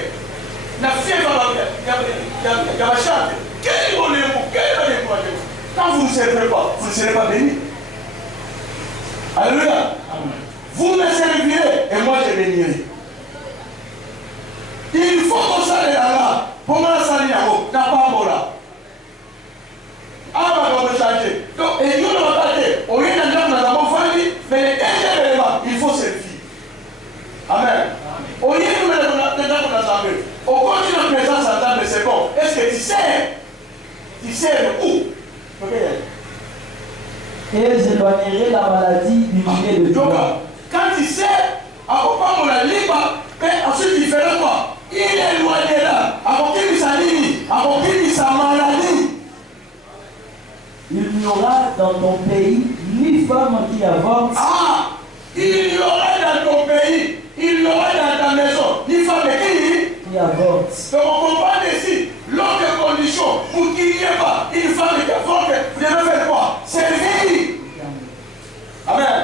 La fièvre, il y a ma chante. Quel bonheur, quel bonheur. Quand vous ne servez pas, vous ne serez pas béni. Alléluia. Amen. Vous me servirez et moi je bénirai. Il faut qu'on s'aille là. Pour moi, ça n'y a pas là. Ah, on va changer. Donc, et nous, on va pas dire, au lieu d'entrer dans la famille, mais le deuxième élément, il faut servir. Amen. Au lieu de nous mettre dans la assemblée, au sert où? Et j'éloignerai la maladie du milieu de toi. Quand il sert, à quoi on la libre, mais ensuite il fait quoi? Il éloignera. À côté de sa ligne, à côté de sa maladie. Il n'y aura dans ton pays ni femme qui avorte. Ah! Il y aura dans ton pays, il y aura dans ta maison, ni femme qui avorte. Donc on comprend ici, l'autre condition, pour qu'il n'y ait pas une femme qui avorte, vous devez faire quoi? Servir. Amen.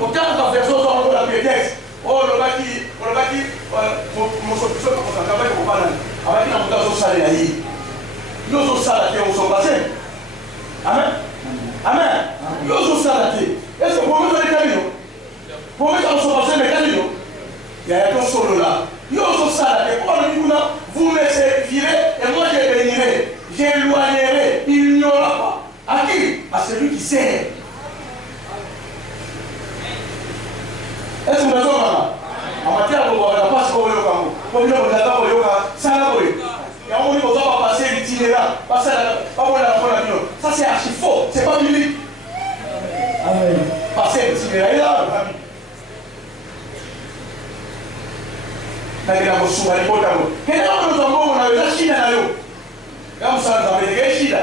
Autant que la version sur la prétexte, oh le gars qui, mon solution, comme ça, quand même, on parle, avec la montagne au salaire, nous au salaire, on s'en passe. Amen. Amen. Nous au salaire. Est-ce que vous pouvez donner des camions? Pour mettre en son passé, mais camions, il y a un solo là. Nous au salaire, vous me servirez et moi je bénirai, j'éloignerai, il n'y aura pas. À qui? À celui qui sert. Est-ce que vous avez en matière de la passe pour le Congo, pour le Congo, ça n'a pas eu. Il y a un moment où on va passer l'itinérant, passer la vie. Ça c'est archi faux, c'est pas biblique. Amen. Passer l'itinérant, là, il y a un sous à l'époque. Quel est le temps où on a eu la Chine à l'eau? Là, vous savez, vous avez des Chine.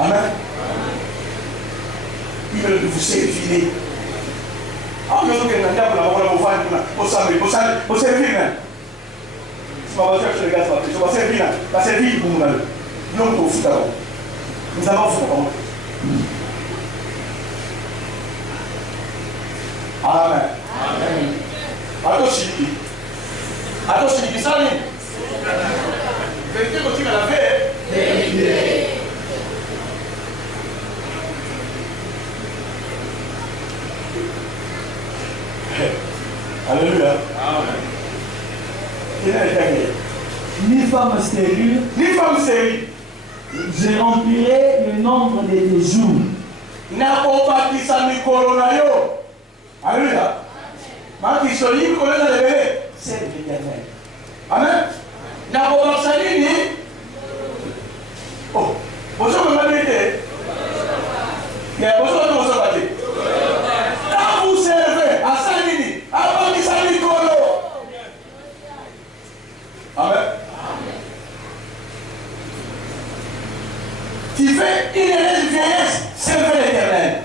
Amen. Ils veulent vous servir. Ah, mais vous avez un diable là, on va vous servir. Vous servir. Si ma voiture, je regarde, je vais servir. Je vais servir pour nous. Nous, on va foutre. Nous allons foutre. Amen. Amen. Attention, il ça, vérité continue à la paix. Vérité. Alléluia. Amen. Ni femme stérile. Ni femme stérile. Je remplirai le nombre de tes jours. Nakobakisa mikolo na yo. Alléluia. Makisoli mikolo na lebele. C'est l'éternel. Amen. Nakobakisa nini? Oh. Bonjour, comment était? Bonjour, comment ça va? Quand vous servez à Sanini, avant qu'il s'en mikolo. Amen. Tu fais une vieillesse, servez l'éternel.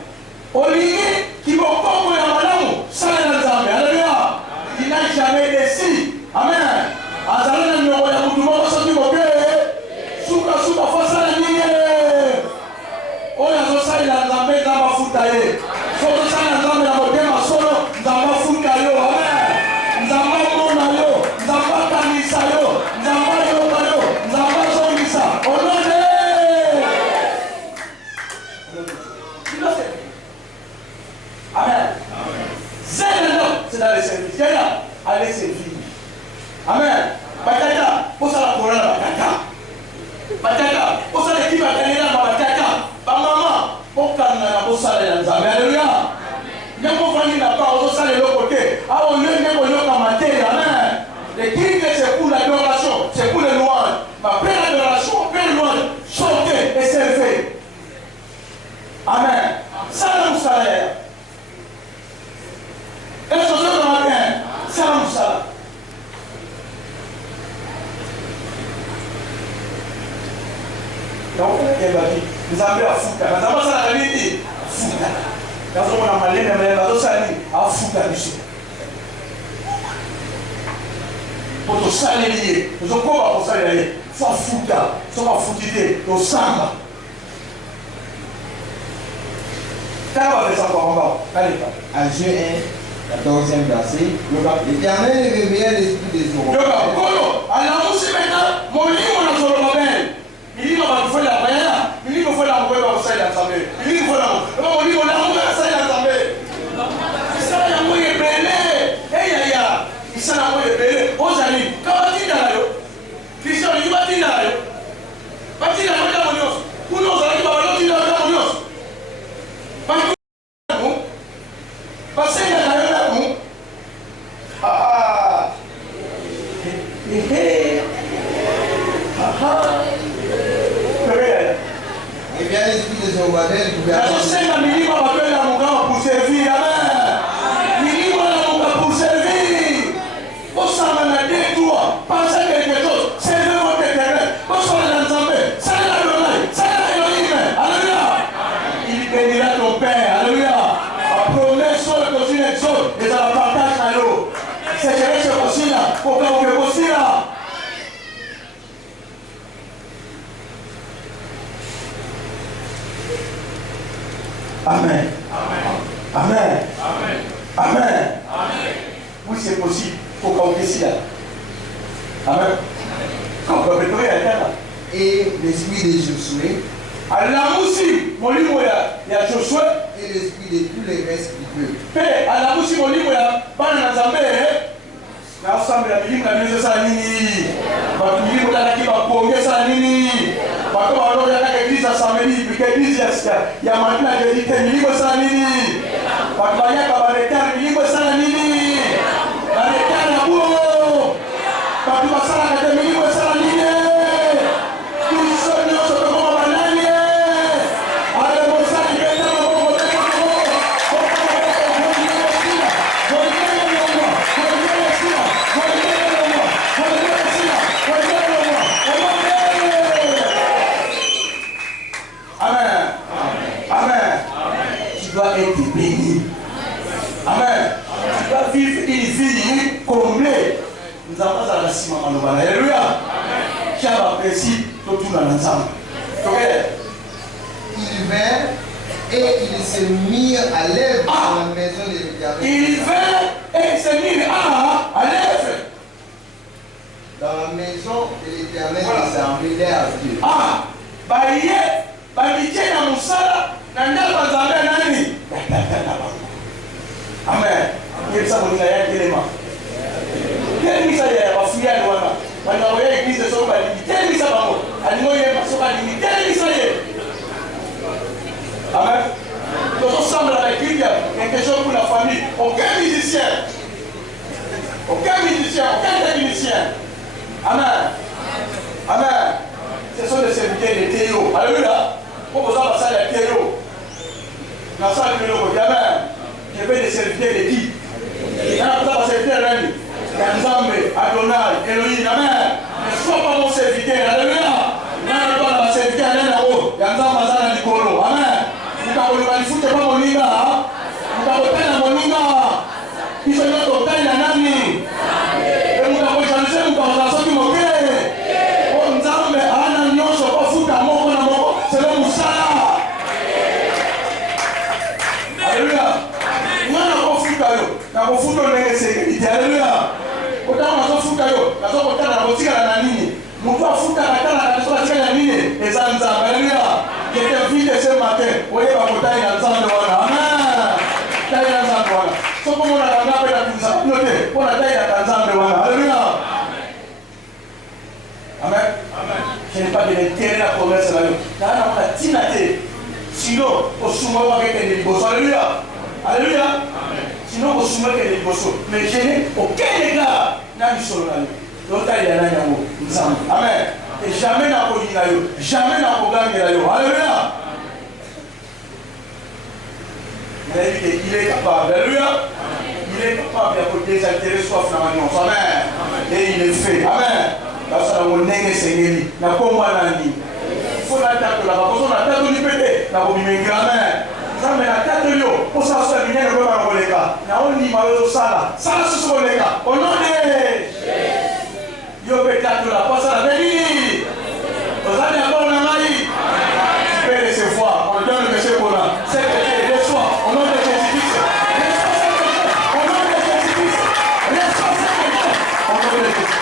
Olivier qui va comprendre la madame, ça n'est pas jamais. Alléluia. Il n'a jamais décidé. Amen. Azalana numéro ya mutumo so tu moke. Suka face à la ligne. Oya zo sai la nzambe na mafuta ye. So sai la nzambe na motema solo nzamba futa yo. Amen. Nzamba mona yo, nzamba kanisa yo, nzamba yo, nzamba zonisa. Onone. Amen. C'est dans les services. Allez servir. Amen. Batata, pour ça la couronne, batata. Batata, pour ça l'équipe a gagné la batata. Ba maman, pour qu'on a pour ça les amis. Alléluia. Même pour venir là-bas, on ça de l'autre côté. Ah, on est même au lieu de mater. Amen. L'équipe c'est pour l'adoration, c'est pour les louanges. Mais après l'adoration, après les louanges, chantez et servez. Amen. Ça nous salaire. Est-ce que vous avez bien? Salam salam. Donc, vous avez à foutre. Vous avez ça la vérité. Foutre. Quand on a malé, mais vous avez à foutre à monsieur. Pour te saler, vous avez quoi pour saler? Il faut foutre. Il faut foutre. Il faut samba. Quand on va faire ça, on va. Allez, à Joël, 14e verset. L'Éternel réveilla l'esprit des oreilles. du gouvernement. nazosenga milimo babela monganga pour servir. Amen. Milimo na monga pour servir. Osanga na deux doigts, pensez quelque chose, servez votre éternel. Osanga na Nzambe, salut la Adonai, salut la Elohim. Alléluia. Il bénira ton Père. Alléluia. La promesse dans une exode et dans la partage à l'eau. C'est que c'est aussi là, pour que vous aussi là. Amen. Amen. Amen. Oui, c'est possible. Il faut qu'on puisse là. Amen. Quand on peut Et l'esprit de Josué. Allah aussi, mon livre, il y a Josué. Et l'esprit de tous les restes du peuple. Mais Allah aussi, mon livre, il y a Banazambe. Na ensemble ya milimu na mizo sana nini? Ba milimu na kiba kuongeza sana nini? Watu wao ya eglise assembly, eglise ya matuna ya dite milimu sana nini? Watu wanya kabareta milimu sana nini? Bareta na buo. Watu basala kate milimu sana nini? Tuisoni oso kama banani. Ale mosali beta maboko beta maboko. Amen. Amen. Tu dois être béni. Amen. Tu dois vivre une vie comblée. Nous avons dans la cime à Malobana. Alléluia. Qui a apprécié tout dans l'ensemble. Il vint et il se mit à l'œuvre dans la maison de l'Éternel. Il vint et il se mit à l'œuvre. Dans la maison de l'Éternel, il s'est emmené à Dieu. Ah, baye, babitie na musala, na ndaba zambe nani? Amen. Quel ça vous a été l'élément? Quel misa ya bafuya ni wana? Wana wa église so ba limite. Quel misa bango? Alimo ye baso ba limite. Quel misa ye? Amen. Nous ensemble avec lui, quelque chose pour la famille. Aucun musicien. Aucun musicien, aucun technicien. Amen. Amen. Ce sont des serviteurs de Théo. Alléluia. Pour vous avoir ça, les Théo. Dans ça, Amen. Je vais des serviteurs de qui? Il y a un serviteur de Nzambe, Adonai, Elohim. Amen. Ne sois pas mon serviteur. Alléluia. Il y a un serviteur de Nzambe, Azana Nikolo. Amen. Mutakolibalifuta pa moninga. Mutakopenda moninga. Hizo ndio tokani na nani? Mutakochanisha mutakozasoki moke. O Nzambe ana nyosho kwa futa moko na moko. Sele musala. Alléluia. Mwana kwa futa yo. Na kwa futa ndenge sekiriti. Alléluia. Kotama na futa yo. Na soko tana na botika na nini? Mutu afuta katana na soko tika na nini? Eza Nzambe. Alléluia. Quelqu'un vit de ce matin, voyez ma bataille dans le sang de Wana. Amen. Taille dans le sang de Wana. Ce que mon agenda peut être plus appliqué, pour la taille dans le sang de Wana. Alléluia. Amen. Je n'ai pas de l'intérêt à la promesse là. Là, on a tinaté. Sinon, au soumou, on va être des bossos. Alléluia. Alléluia. Sinon, au soumou, on va être des bossos. Mais je n'ai aucun égard. N'a vu sur le navire. L'autre, il y a un amour. Amen. Et jamais n'a pas dit là, jamais n'a pas gagné là. Alléluia. Il est capable. Alléluia. Il est capable de désaltérer soif dans la nuance. Amen. Et il est fait. Amen. Là, ça va vous néger, Seigneur. N'a pas moi l'année. Il faut la tête là-bas. Parce qu'on a la tête du pété. N'a pas mis mes grammaires. Ça met la tête de l'eau. Pour ça, ça vient de voir les gars. N'a pas dit ma maison ça. Ça, ce sont les gars. Au nom de Yo peut-être la passe à la béni. Vous allez avoir un mari. Tu peux recevoir. On donne le monsieur pour là. C'est que tu reçois. Au nom de Jésus-Christ. Au nom de Jésus-Christ. Au nom de Jésus-Christ.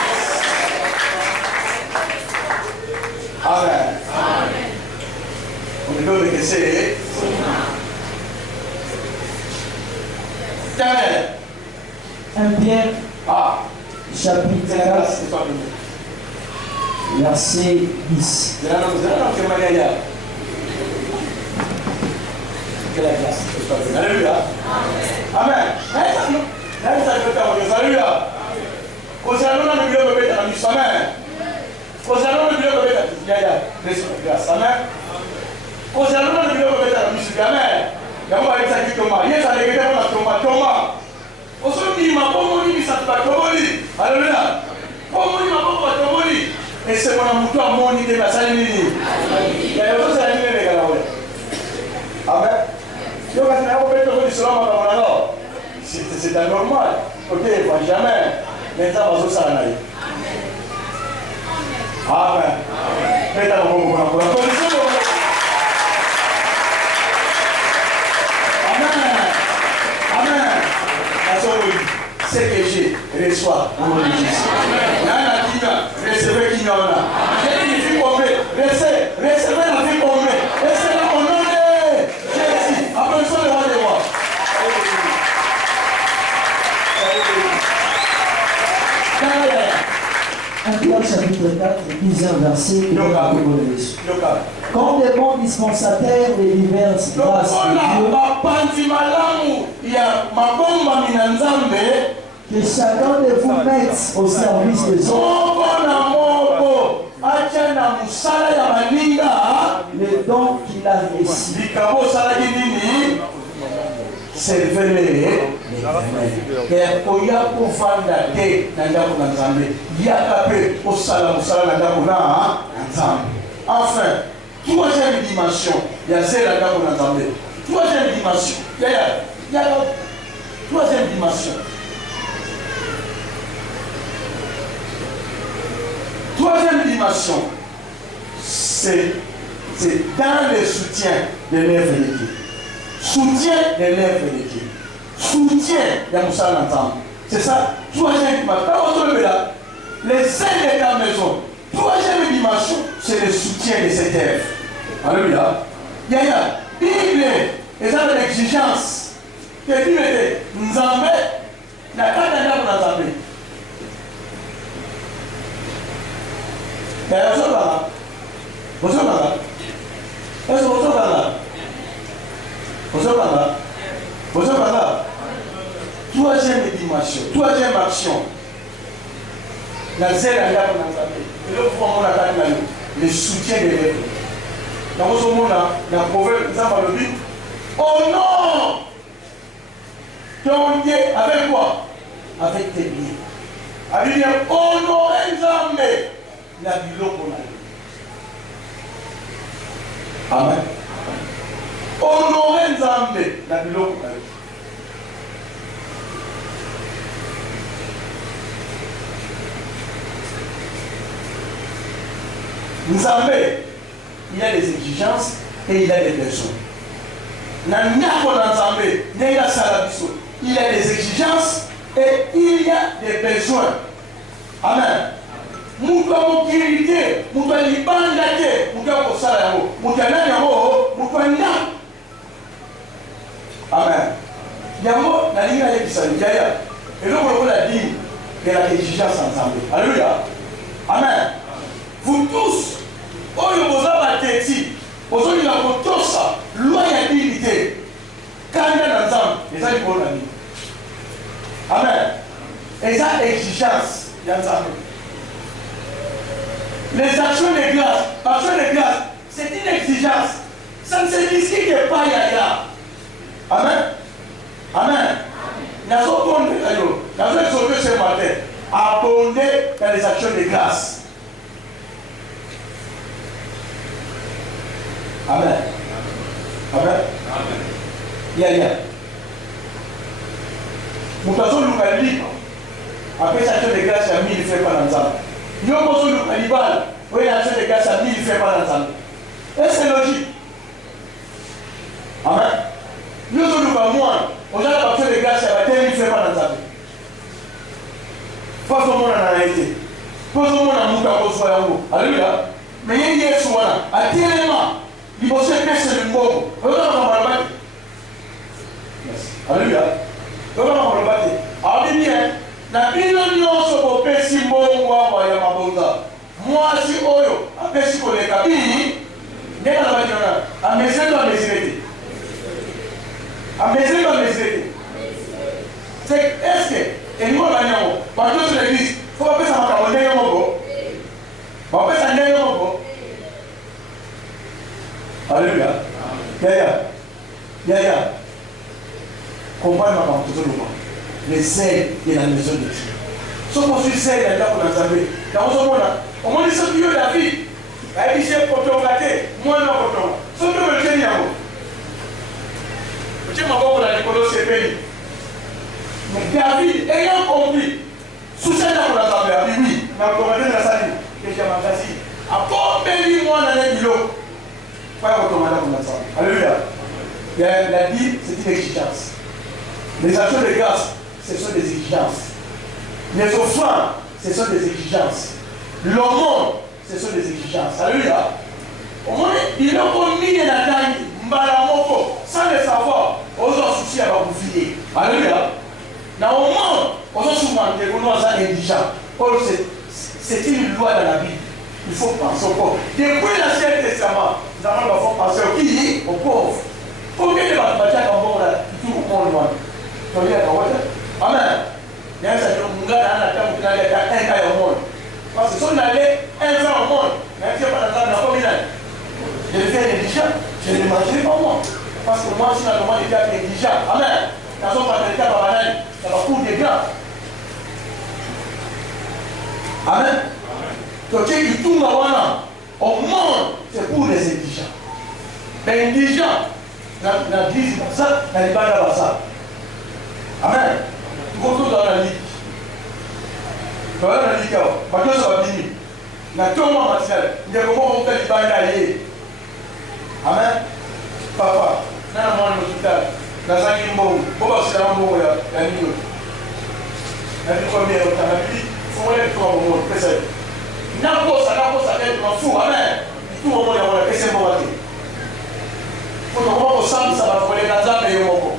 Amen. On donne le monsieur. Daniel. 1 Pierre. Ah. Chapitre 4, verset 10. Alléluia. Amen. Alléluia. Concernant le milieu de bête à Amen. Concernant le milieu de bête à Amen. Concernant le vidéo de la musique, amen. Il y a un peu de Thomas. Il y a un peu de Thomas. Aujourd'hui, ma pauvre vie, ça ne va pas. Alléluia. Pauvre vie, ma pauvre vie. Et c'est mon amour, toi, mon idée, ma salut. Il y a des choses à dire, les gars. Amen. Yo, quand tu as fait le cela, c'est anormal. Ok, pas jamais. Maintenant, on va se faire. Amen. Maintenant, on va se faire. C'est que j'ai reçois au nom de Jésus. Recevez qui n'en a. J'ai dit, vie complète. Recevez la vie complète. Recevez au nom de Jésus. Applaudissons le roi des rois. 1 Pierre chapitre 4, 10e verset. Comme des bons dispensataires des diverses grâces de Dieu, que chacun de vous mette au service des autres le don qu'il a reçu. Servez-les. Et oya kufanda te na ndako na Nzambe. Yaka pe osala musala na ndako na Nzambe. Enfin, troisième dimension, il y a zéro ndako na Nzambe. Troisième dimension, il y a troisième dimension. Troisième dimension, c'est dans le soutien de l'œuvre de Dieu. Soutien de l'œuvre de Dieu. Soutien de Moussa Lantam. C'est ça, troisième dimension. Les scènes de ta maison, troisième dimension, c'est le soutien de cette œuvre. Alléluia. Il y a Bible, les hommes d'exigence. Que Bible était Nzambe, la carte d'un pour Nzambe. Mais vous êtes là. Vous êtes là. Est-ce que vous êtes là? Vous êtes là. Vous êtes là. Troisième dimension, troisième action. La zèle à la et le fond le soutien de l'œuvre. Dans ce moment-là, la proverbe, nous avons le but. Oh non! Ton Dieu, avec quoi? Avec tes biens. Avec bien, oh non, Nzambe, la biloko na yo. Amen. Honorer Nzambe, la biloko na yo. Nzambe, il a des exigences et il a des besoins. Nanyako na Nzambe, nenga salabiso, il a des exigences et il y a des besoins. Amen. Mutu amokirite, mutu alibanda te, mutu akosala yango, mutu anani yango, mutu anya. Amen. Yango na linga yebisa yaya. Eloko lokola dîme de la exigence ensemble. Alléluia. Amen. Vous tous, oyo boza bateti, ozoli na kotosa, loi ya dignité. Kanda na Nzambe, eza likolo na bino. Amen. Eza exigence ya Nzambe. Les actions de grâce, c'est une exigence. Ça ne se discute pas yaya. Amen. Amen. Nazo bonde ayo, nazo exhorter ce matin, abonder dans les actions de grâce. Amen. Amen. Yaya. Mutazo lukali. Après cette action de grâce, il y a 1000 faits par l'ensemble. Nous avons besoin de l'animal. Oui, l'action de grâce, il y a 1000 faits par l'ensemble. Est-ce que c'est logique? Amen. Nous avons besoin de moi. On a l'action de grâce, il y a 1000 faits par l'ensemble. Pas seulement dans la réalité. Pas seulement dans le monde. Alléluia. Mais il y a des choses. À tel moment, il faut se faire le mot. Alléluia. Alors, bien. Na bino nyonso bopesi mbongo awa ya mabonza mwasi oyo apesi koleka bini ndenge na bakiona amesendo amesirete c'est est-ce que elingo banyango bato sur l'église faut bapesa makambo ndenge moko bapesa ndenge moko. Alléluia. Yaya, comprends ma parole, les ailes de la maison de Dieu. Ce qu'on suit, c'est la dame dans sa vie. Dans ce moment-là, on m'a dit ce qui est la vie. Elle dit c'est pour ton gâter, moi non pour ton. Ce que je veux dire, je m'en vais pour la Nicolas Sépéli. Mais David, ayant compris, sous cette dame dans sa vie, oui, mais on va dire dans sa vie, que j'ai magasi. Après, béni-moi dans les bilots. Pas pour ton madame dans sa vie. Alléluia. La vie, c'est une exigence. Les actions de grâce, ce sont des exigences. Les offrandes, ce sont des exigences. L'aumône, ce sont des exigences. Alléluia. Au moins, il a commis la taille, sans le savoir, aux soucis à vous filer. Alléluia. Dans le monde, on a souvent des gens indigents. C'est une loi dans la Bible. Il faut penser au pauvre. Depuis l'Ancien Testament, nous avons penser au qui? Aux pauvres. Combien de bâtiments comme bon là, tout le monde Amen. Il y a un certain nombre de gens qui ont un cas au monde. Parce que si on allait un jour au monde, même si on n'a pas dans combien d'années, je le fais négligent, je ne le mangerai pas moi. Parce que moi, si on a demandé de faire négligent, amen. Dans son paternité à banane, ça va couvrir des grands. Amen. Donc, qui tourne au monde, c'est pour les indigents. Les indigents, la vie, ça, la libère dans ça. Amen. Tu retrouves dans la ligue. Dans la ligue, maintenant ça va venir. Na tout le monde matériel. Il y a comment on fait les bains d'aller. Amen. Papa, dans le monde hospital, dans un limbo, bon, c'est dans le monde, la nuit. La nuit première, on a dit, il faut aller tout au monde, qu'est-ce que c'est? N'a pas ça, elle m'en fout. Amen. Tout le monde, on a qu'est-ce que c'est pour aller. Quand on va au centre, ça va voler dans un pays au monde.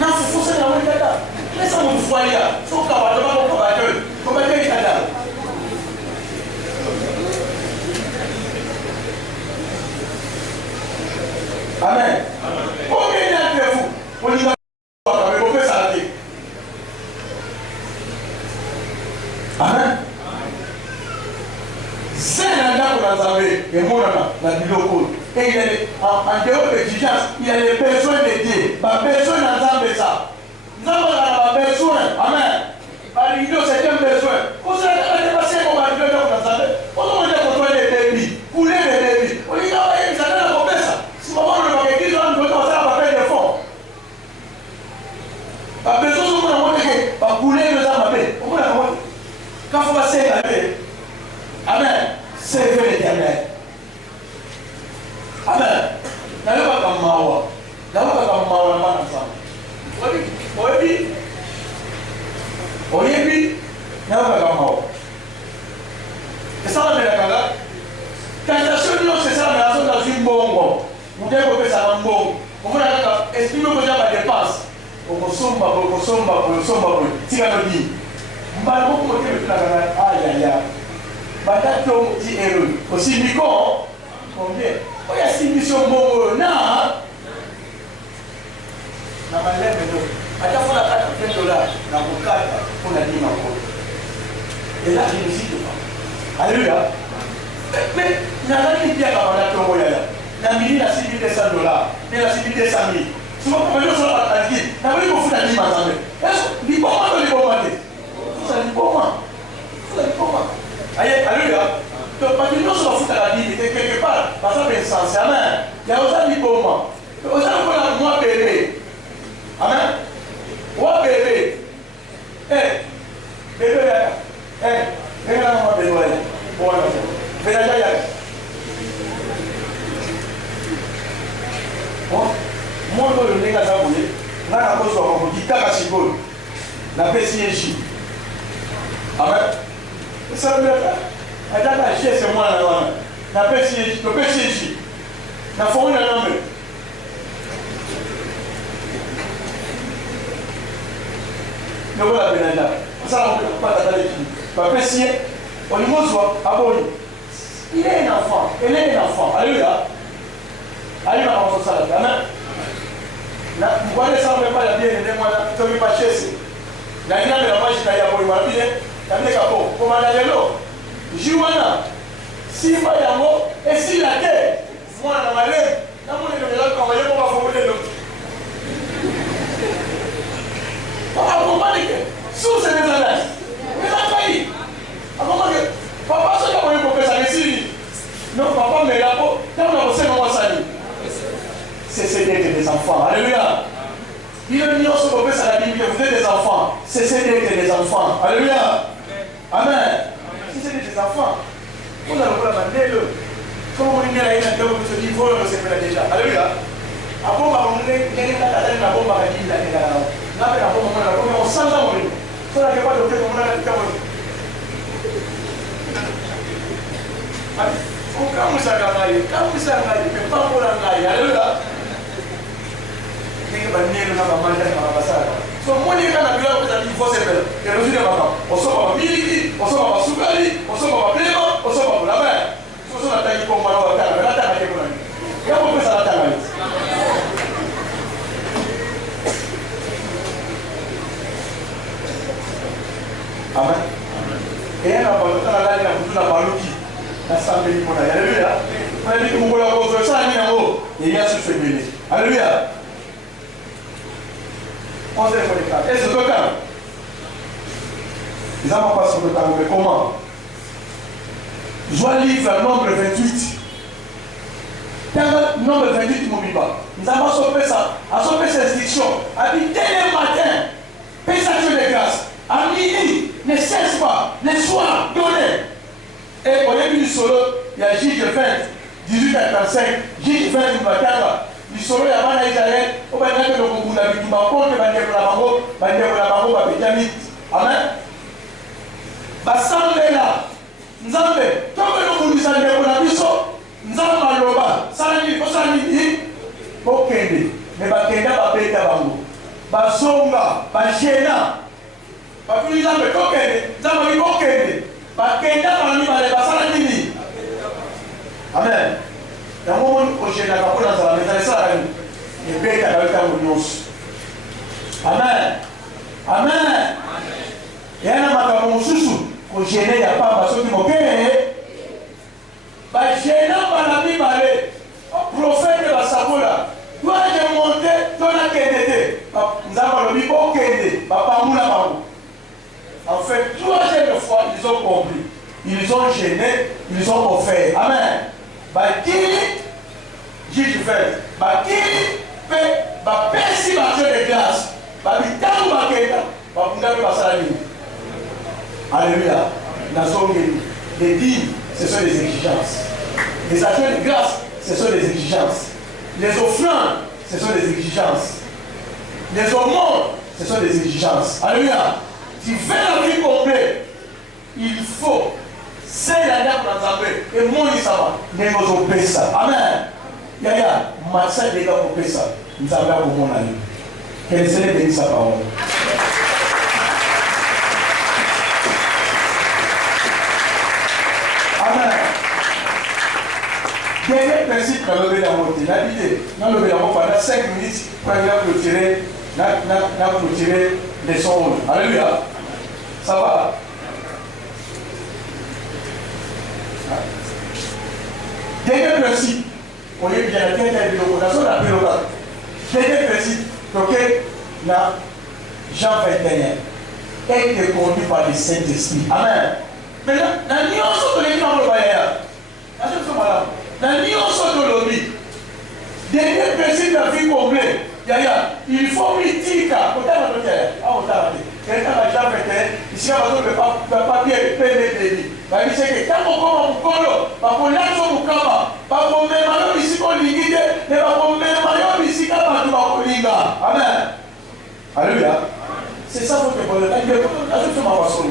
Non, c'est pour ça que nous avons laissez-moi vous voir là. Il faut qu'on va demander au combatteur. Combatteur est là. Amen. Combien d'entre vous, on y va, on peut s'arrêter. Amen. C'est un gars qu'on a savé, et moi, on a dit le code. Et il est en dehors de l'exigence, il y a les besoins de Dieu. Pas besoin d'entendre ça. Nous avons besoin. Amen. Par l'idée, c'est un besoin. Vous savez, dépassé mon mari, on a savé. On a contrôlé les bébés, couler les bébés. On dit, non, ça donne la ça. Si maman ne va pas dire, on doit commencer à faire des fonds. Pas besoin de nous pas couler les âmes. Quand il faut passer la paix. Amen. C'est l'éternel. Amen. N'allez pas comme Mawa. N'allez pas comme Mawa, pas ensemble. Oui. N'allez pas comme Mawa. C'est ça la meilleure. Quand la chose c'est ça, mais la chose dans une bombe. Vous devez faire ça dans une bombe. Vous avez expliqué que j'ai ma dépense. Pour que si on dit, je vais vous montrer le plan. Aïe. Batato dit héros. Aussi, Nico, combien? Il y a 6 missions bon. Non. Na malais maintenant. À chaque fois la $4 na bokata pour la dîme encore. Et là je ne cite pas. Alléluia. Mais n'a rien dit à la tombe là. Na mini na $6,200. Mais la $6,200. Souvent quand on sort à dire, na voulu vous foutre la dîme ensemble. Est-ce li bon ça dit comment? Alléluia. Donc, parce que nous sommes foutus à la Bible, quelque part, parce que c'est sens. Amen. Il y a aussi un moment. Vous avez un moi bébé. Amen. Moi bébé. Bébé, venez là, moi bébé. Bon, venez là, moi, je n'ai pas voulu. Là, la cause de mon guitare à Chibol. La PCJ. Amen. Ça veut dire que c'est moi là. La PCJ. La forme de l'homme. Le voilà là. Ça on peut pas t'attaquer. La PCJ, au niveau soit aboli. Il est un enfant. Elle est un enfant. Alléluia. Alléluia, on se salue. Amen. Vous voyez ça, on ne peut pas la bien aider. Moi, je ne peux pas chercher. La grande de la magie, il y a pour le bien. Comment on a simba yango esila te mwana malemu namoni lemelaka waye ko bafongole lo papa comprenez que sous ces mésages mais ça failli avant que papa so ya ko pesa mesili non papa me la po tant on sait comment ça dit c'est d'être des enfants alléluia il est mis sur le pesa la Bible vous êtes des enfants c'est d'être des enfants alléluia amen si c'est des enfants on a le problème de comme on est là il a dit il faut le séparer déjà alléluia après on est la bombe à dire la na pe na bombe on sent ça on so la que pas de on a la camon on comme ça gagne mais pas pour la gagne alléluia ni ba ni na ba manja na ba sa so mo ni kana bila ko ta faut séparer et le jour de vacances on sort ba miliki on sort ba sukari on sort ba plema on sort ba la mer so la taille comme moi la taille que on a ya ko ça la taille amen et elle a pas la baluki la samedi pour la alléluia on dit que vous la cause ça ni en haut et il y a ce fait béni alléluia on sait pour les cas et c'est le cas ils n'ont pas sur le temps mais comment Joie livre nombre 28 nombre 28 m'oublie pas nous avons sauvé ça à sauver ces instructions à dit dès le matin paix action de grâce à midi ne cesse pas le soir donner et au début du solo il y a Juge 20 18h35 Juge 20 du solo il y a Bana Israël au Bana de Kongo la bitumba contre Bande la bango ba Benjamin amen basambela nzambe tobe no ndisande ko na biso nzamba loba sani ko sani bokende me bakenda babeta bango basonga bashena bakuli nzambe kokende nzambe kokende bakenda bani bale basala nini amen na momoni koshena kapona za meza sala ni beta dalika nyonso amen amen yana makambo mosusu koshena ya pamba soki mokeye bashena bana mibale prophète basakola doit monter dans la kende nzamba lobi kokende bapamula bango. En fait, troisième fois, ils ont compris. Ils ont gêné, ils ont offert. Amen. Bakili, Jésus fait. Bakili, Bapesi, Bapesi de grâce. Babitan, Baketa, Bakunda, Basalani. Alléluia. Les dîmes, ce sont des exigences. Les actions de grâce, ce sont des exigences. Les offrandes, ce sont des exigences. Les aumônes, ce sont des exigences. Alléluia. Tu fais la vie complète, il faut c'est la dame dans ta paix et moi il s'en va ça. Amen. Yaya, Marseille les gars pour ça. Nous avons pour mon ami. Quelle est béni sa parole. Amen. Dernier principe dans le Bélamoté, l'habité. Dans le Bélamoté, pendant 5 minutes, pour aller clôturer les sons. Alléluia. Ça va? Dernier principe, on est bien à la tête de l'opposition de la péroga. Dernier principe, ok, là, Jean 21, est conduit par le Saint-Esprit. Amen. Maintenant, la nuance de l'église dans le Bayard, la nuance de l'oblit, dernier principe de la vie complète, il faut mythica, quelqu'un n'a jamais fait, ici à Bazo ne pas bien pénétrer. Il sait que quand on commence au colo, on l'a sur le cama, on met maillot ici pour l'iguide, et on met maillot ici pour l'iguide. Amen. Alléluia. C'est ça votre problème. Ajoute ma façon.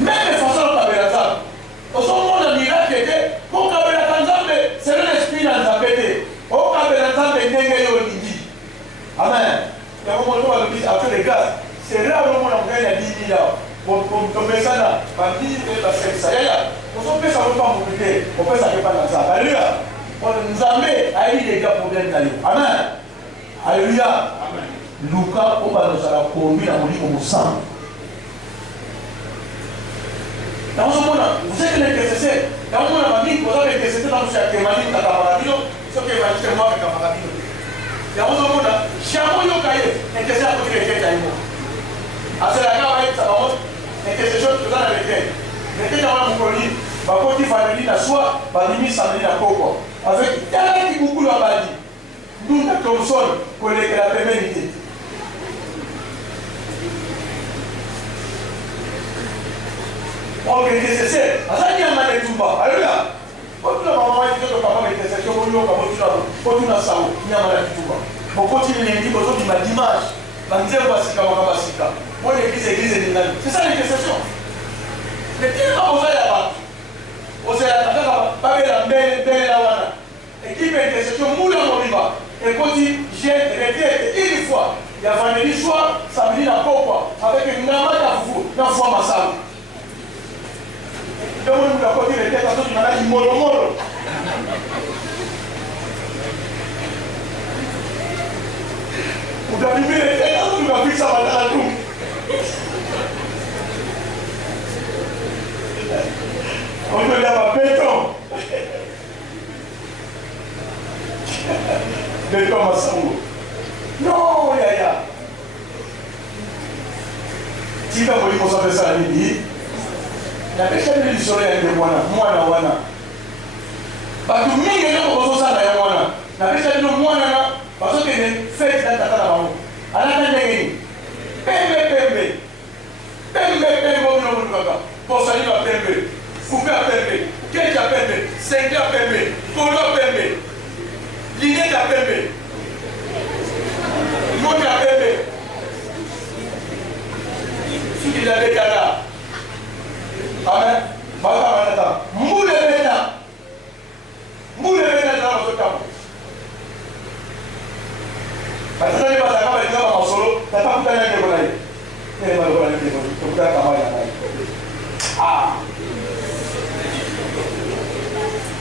Même les façons de la ça. Au moment de miracle, pour que la Tanzambe, c'est l'esprit dans la bête. Au cas de la Tanzambe, il n'y a pas de amen. Il y a un moment où on dit après les gars, c'est là où on a gagné 10 000 pour tomber ça là, par 10 000 et ça. On peut ça pas m'occuper, on peut ça pas dans ça. Alléluia. On nous a mis à aider les gars pour bien d'aller. Amen. Alléluia. Lucas, on va nous avoir conduit à mourir comme sang. Dans ce monde, vous êtes l'intercesseur. Dans le monde, vous avez l'intercesseur dans le Kémani, dans la Camarabino, ce qui est moi avec la Camarabino. Dans ce monde, jamais il y a l'intercesseur pour dire que c'est à ce là-bas, ça va monter. L'intercession, tout ça, avec elle. Mais quand on a mon colis, quand il va venir à soi, il va venir s'amener à Coco. Avec tellement de beaucoup de badi. Nous, nous sommes seuls pour les la pénalité. On est nécessaire. Ça n'y a pas de tout bas. Alléluia. Quand tu as maman dit que papa est nécessaire, tu as ça. Il n'y a pas de tout bas. Pour continuer lundi, pour dire dimanche, moi l'église est dynamique. C'est ça l'intercession. Mais qui va oser là-bas? Oser là-bas, pas la belle là-bas. Et qui fait l'intercession, moula mon riva. Et quand j'ai retraite une fois, il y a vendredi soir, samedi na Pokwa, avec une nama na foi massale. Donc on a côté retraite à tout le monde, molo. Vous avez mis les têtes, vous avez vu ça va dans la tour. On peut dire à béton. Béton Massango. Non, yaya. Si tu as voulu qu'on s'appelle ça à midi, il y a des gens qui sont là, moi, parce que nous, nous sommes là, il y a des gens qui sont là, parce que les fêtes dans ta maman. À la fin de l'année, pembe, pour salir à pembe, couper à pembe, quel à pembe, 5 à pembe, polo à pembe, ligne à pembe, monte à pembe. Ce qu'il avait là. Amen. Baka moule beta dans notre camp. Parce que les batailles avec les hommes en solo, t'as pas tout à l'heure de voler. Il est mal volé, il est mal volé. Tu as camarade. Ah.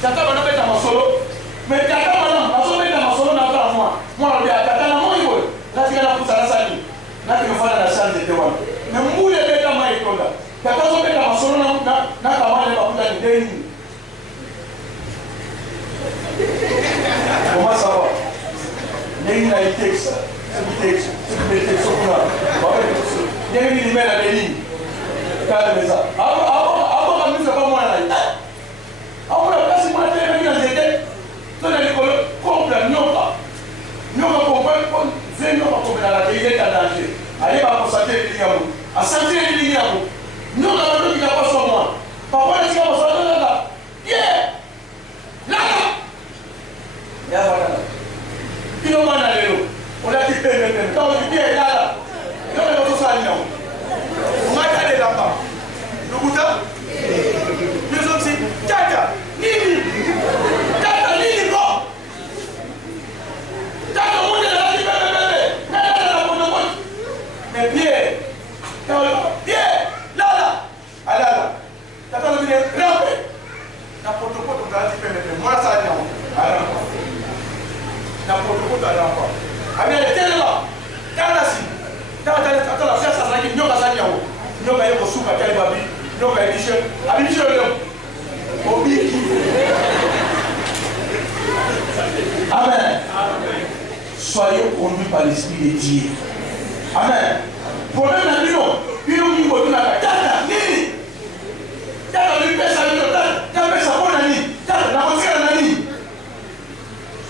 T'as pas mal mettre en solo, mais t'as pas mal en solo mettre en solo n'a pas moi. Moi on dit t'as la moi il veut. Là tu vas pousser la salle. Là tu vas faire la salle de Tewan. Mais moule beta mai konda. T'as pas besoin mettre en solo na camarade pas pour la déni. Comment ça va? Il y a des textes, des textes, il y a des emails à des lignes. Avant, la musique, pas moi là. Avant, la place, moi, je vais venir dans l'école, complète, non pas. Nous, on comprend, venez, on comprend la télé, il est en danger. Allez, on va constater les lignes à vous. À sentir les lignes à vous. Nous, on a dit qu'il n'y a pas sur moi. Papa, il dit qu'il n'y a pas sur moi. Là. Il y a voilà. Il y a voilà. On a dit que quand on dit là, il y a tout ça. On m'a dit là-bas. Nous goûtons. Nous sommes ici. Tata, Nini. Tata, Nini, bon. Tata, on est là, mais Pierre, là. Allez là. Tata, on dit rampe. N'importe quoi, on a dit que moi, ça dit non. Alors, n'importe quoi, tu as encore. Avec les télé-là, Kanasi, la fière, ça s'agit de Nyoka-Sanyawo, Nyoka-Yoko Souka, Kalibabi, Nyoka-Edition, Abidjan, Obi. Amen. Soyez conduits par l'Esprit de Dieu. Amen. Problème dans l'union, il y a Tata, Nini. Tata, lui, pèse sa vie, Tata, pèse sa bonne amie, Tata, la voiture de l'ami.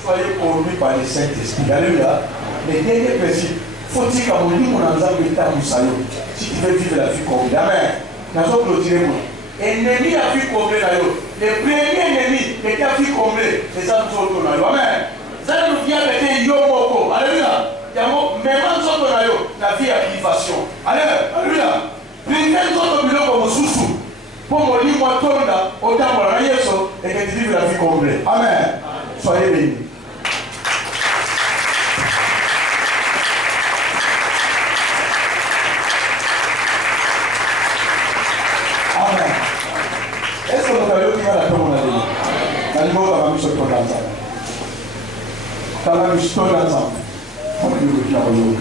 Soyez conduits par le Saint-Esprit. Alléluia. Les derniers principes, faut-il qu'à mon livre, on a besoin de salon si tu veux vivre la vie complète. Amen. Nous allons clôturer. Ennemi à vie complète. Les premiers ennemis qui étaient à vie complète, les autres sont autour. Amen. Ça nous vient avec Yomoko. Alléluia. Même en la vie à l'élevation. Alléluia. Priez d'autres bilans comme Soussou. Pour mon livre, Tonda, autant pour la Yeso, et que tu vives la vie complète. Amen. Soyez bénis. Amen. Est-ce que vous avez dit à la tombe la vie? La vie sur ton ensemble. Tu as mis sur ton ensemble. On va dire que tu as dit.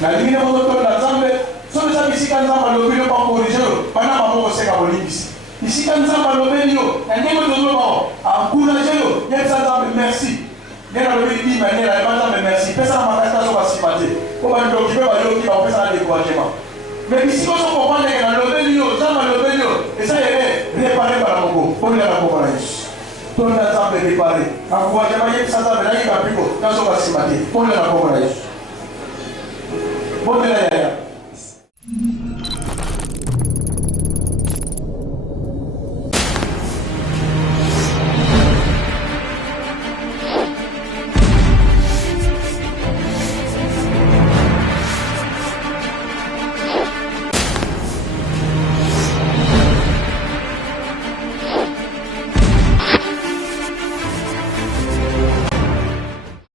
La vie de ton ensemble, si vous avez ici quand vous avez pas corrigé, pendant que vous avez ici. Ici, quand nous avons le milieu, il y a des gens qui ont encouragé, il y a des gens qui merci. Il y a des gens qui ont merci. Personne n'a pas de sympathie. Comment nous occupons de qui va faire un découragement. Mais ici, quand on comprend qu'il y a le milieu, et ça, il est réparé par la Congo. Pour la Congo. Tout le monde est réparé. Encouragement, il y a des gens qui ont sympathie. Pour la Congo.